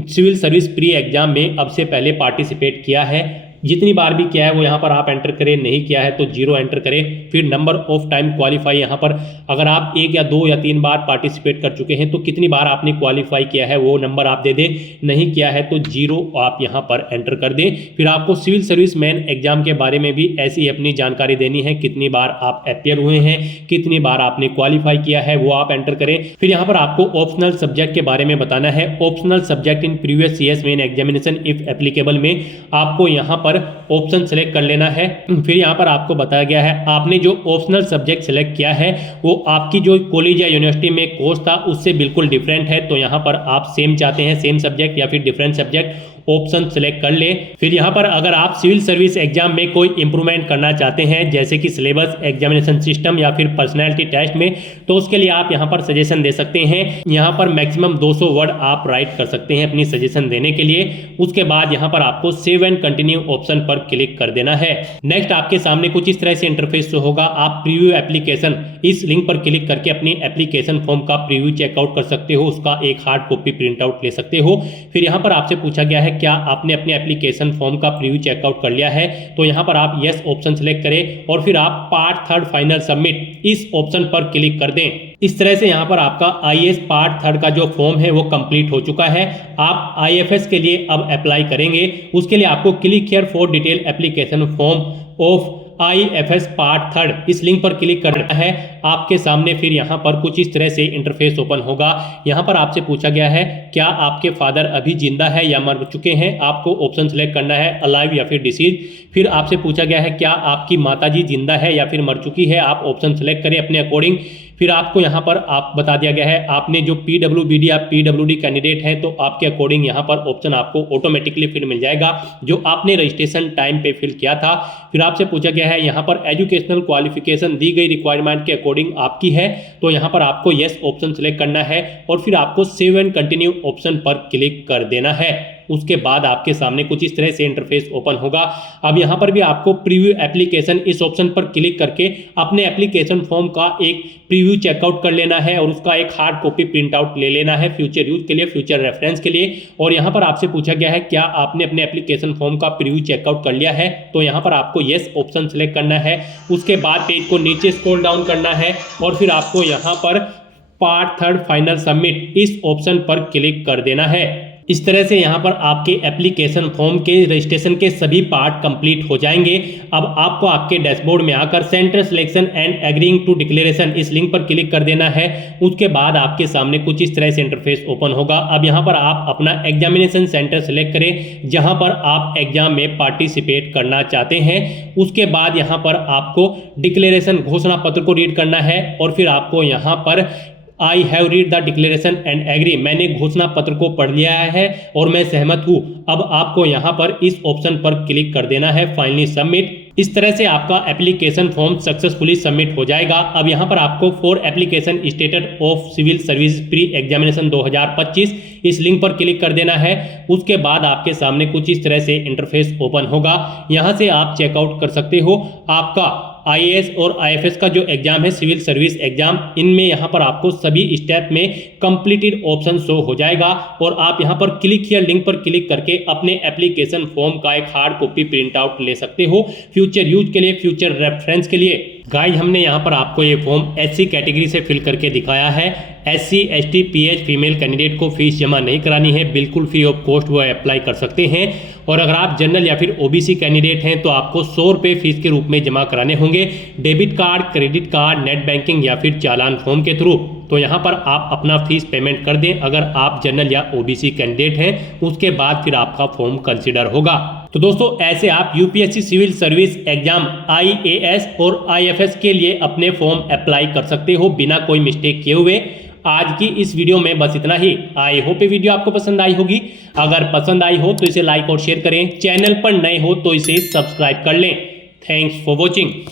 सिविल सर्विस प्री एग्जाम में अब से पहले पार्टिसिपेट किया है, जितनी बार भी किया है वो यहाँ पर आप एंटर करें, नहीं किया है तो 0 एंटर करें। फिर नंबर ऑफ टाइम क्वालिफाई, यहाँ पर अगर आप 1 या 2 या 3 बार पार्टिसिपेट कर चुके हैं तो कितनी बार आपने क्वालिफाई किया है वो नंबर आप दे दें, नहीं किया है तो 0 आप यहाँ पर एंटर कर दें। फिर आपको सिविल सर्विस मैन एग्जाम के बारे में भी ऐसी अपनी जानकारी देनी है, कितनी बार आप अपियर हुए हैं, कितनी बार आपने क्वालिफाई किया है वो आप एंटर करें। फिर यहाँ पर आपको ऑप्शनल सब्जेक्ट के बारे में बताना है, optional subject in previous years main examination if applicable में आपको यहाँ पर ऑप्शन सेलेक्ट कर लेना है। फिर यहाँ पर आपको बताया गया है आपने जो ऑप्शनल सब्जेक्ट सेलेक्ट किया है वो आपकी जो कॉलेज या यूनिवर्सिटी में कोर्स था उससे बिल्कुल डिफरेंट है, तो यहाँ पर आप सेम चाहते हैं, सेम सब्जेक्ट या फिर डिफरेंट सब्जेक्ट, ऑप्शन सेलेक्ट कर ले। फिर यहाँ पर अगर आप सिविल सर्विस एग्जाम में कोई इंप्रूवमेंट करना चाहते हैं जैसे कि सिलेबस, एग्जामिनेशन सिस्टम या फिर पर्सनैलिटी टेस्ट में, तो उसके लिए आप यहाँ पर सजेशन दे सकते हैं। यहाँ पर मैक्सिमम 200 वर्ड आप राइट कर सकते हैं अपनी सजेशन देने के लिए। उसके बाद यहाँ पर आपको सेव एंड कंटिन्यू ऑप्शन पर क्लिक कर देना है। नेक्स्ट आपके सामने कुछ इस तरह से इंटरफेस शो होगा। आप प्रीव्यू एप्लीकेशन, इस लिंक पर क्लिक करके अपनी एप्लीकेशन फॉर्म का प्रीव्यू चेकआउट कर सकते हो, उसका एक हार्ड कॉपी प्रिंट आउट ले सकते हो। फिर यहाँ पर आपसे पूछा गया है क्या आपने अपने एप्लीकेशन फॉर्म का प्रीव्यू चेकआउट कर लिया है, तो यहाँ पर आप यस ऑप्शन सेलेक्ट करें और फिर आप पार्ट 3 फाइनल सबमिट इस ऑप्शन पर क्लिक कर दें। इस तरह से यहाँ पर आपका आईएएस पार्ट 3 का जो फॉर्म है वो कंप्लीट हो चुका है। आप आईएफएस के लिए अब अप्लाई करेंगे, उसके लिए आपको click here for detail application form of IFS part 3 इस लिंक पर क्लिक करना है। आपके सामने फिर यहाँ पर कुछ इस तरह से इंटरफेस ओपन होगा। यहाँ पर आपसे पूछा गया है क्या आपके फादर अभी जिंदा है या मर चुके हैं, आपको ऑप्शन सेलेक्ट करना है अलाइव या फिर डिसीज। फिर आपसे पूछा गया है क्या आपकी माताजी जिंदा है या फिर मर चुकी है, आप ऑप्शन सेलेक्ट करें अपने अकॉर्डिंग। फिर आपको यहाँ पर आप बता दिया गया है आपने जो पीडब्ल्यूबीडी या पीडब्ल्यूडी कैंडिडेट है तो आपके अकॉर्डिंग यहाँ पर ऑप्शन आपको ऑटोमेटिकली फिर मिल जाएगा जो आपने रजिस्ट्रेशन टाइम पे फिल किया था। फिर आपसे पूछा गया है यहाँ पर एजुकेशनल क्वालिफिकेशन दी गई रिक्वायरमेंट के अकॉर्डिंग आपकी है, तो यहाँ पर आपको यस ऑप्शन सेलेक्ट करना है और फिर आपको सेव एंड कंटिन्यू ऑप्शन पर क्लिक कर देना है। उसके बाद आपके सामने कुछ इस तरह से इंटरफेस ओपन होगा। अब यहाँ पर भी आपको प्रीव्यू एप्लीकेशन इस ऑप्शन पर क्लिक करके अपने एप्लीकेशन फॉर्म का एक प्रीव्यू चेकआउट कर लेना है और उसका एक हार्ड कॉपी प्रिंट आउट ले लेना है फ्यूचर यूज के लिए, फ्यूचर रेफरेंस के लिए। और यहाँ पर आपसे पूछा गया है क्या आपने अपने एप्लीकेशन फॉर्म का प्रीव्यू चेकआउट कर लिया है, तो यहाँ पर आपको यस ऑप्शन सेलेक्ट करना है। उसके बाद पेज को नीचे स्क्रॉल डाउन करना है और फिर आपको यहाँ पर पार्ट 3 फाइनल सबमिट इस ऑप्शन पर क्लिक कर देना है। इस तरह से यहाँ पर आपके एप्लीकेशन फॉर्म के रजिस्ट्रेशन के सभी पार्ट कंप्लीट हो जाएंगे। अब आपको आपके डैशबोर्ड में आकर centre selection and agreeing to declaration इस लिंक पर क्लिक कर देना है। उसके बाद आपके सामने कुछ इस तरह से इंटरफेस ओपन होगा। अब यहाँ पर आप अपना एग्जामिनेशन सेंटर सेलेक्ट करें जहाँ पर आप एग्जाम में पार्टिसिपेट करना चाहते हैं। उसके बाद यहाँ पर आपको डिक्लेरेशन घोषणा पत्र को रीड करना है और फिर आपको यहाँ पर I have read the declaration and agree, मैंने घोषणा पत्र को पढ़ लिया है और मैं सहमत हूँ। अब आपको यहाँ पर इस ऑप्शन पर क्लिक कर देना है फाइनली सबमिट। इस तरह से आपका एप्लीकेशन फॉर्म सक्सेसफुली सबमिट हो जाएगा। अब यहाँ पर आपको for application status of civil service pre examination 2025 इस लिंक पर क्लिक कर देना है। उसके बाद आपके सामने कुछ इस तरह से इंटरफेस ओपन होगा। यहाँ से आप चेकआउट कर सकते हो आपका आईएएस और आईएफएस का जो एग्जाम है सिविल सर्विस एग्जाम, इनमें यहाँ पर आपको सभी स्टेप में कंप्लीटेड ऑप्शन शो हो जाएगा और आप यहाँ पर क्लिक हियर लिंक पर क्लिक करके अपने एप्लीकेशन फॉर्म का एक हार्ड कॉपी प्रिंट आउट ले सकते हो फ्यूचर यूज के लिए, फ्यूचर रेफरेंस के लिए। गाइस हमने यहाँ पर आपको ये फॉर्म एससी कैटेगरी से फिल करके दिखाया है। SC ST pH female candidate को फीस जमा नहीं करानी है, बिल्कुल फ्री ऑफ कॉस्ट वो अप्लाई कर सकते हैं। और अगर आप जनरल या फिर ओबीसी कैंडिडेट हैं तो आपको 100 रुपये फीस के रूप में जमा कराने होंगे debit card, credit card, net banking या फिर चालान फॉर्म के थ्रू। तो यहाँ पर आप अपना फीस पेमेंट कर दें अगर आप जनरल या ओबीसी कैंडिडेट हैं, उसके बाद फिर आपका फॉर्म कंसिडर होगा। तो दोस्तों ऐसे आप UPSC civil service exam IAS और आईएफएस के लिए अपने फॉर्म अप्लाई कर सकते हो बिना कोई मिस्टेक किए हुए। आज की इस वीडियो में बस इतना ही। आई होप ये वीडियो आपको पसंद आई होगी। अगर पसंद आई हो तो इसे लाइक और शेयर करें, चैनल पर नए हो तो इसे सब्सक्राइब कर लें। Thanks for watching.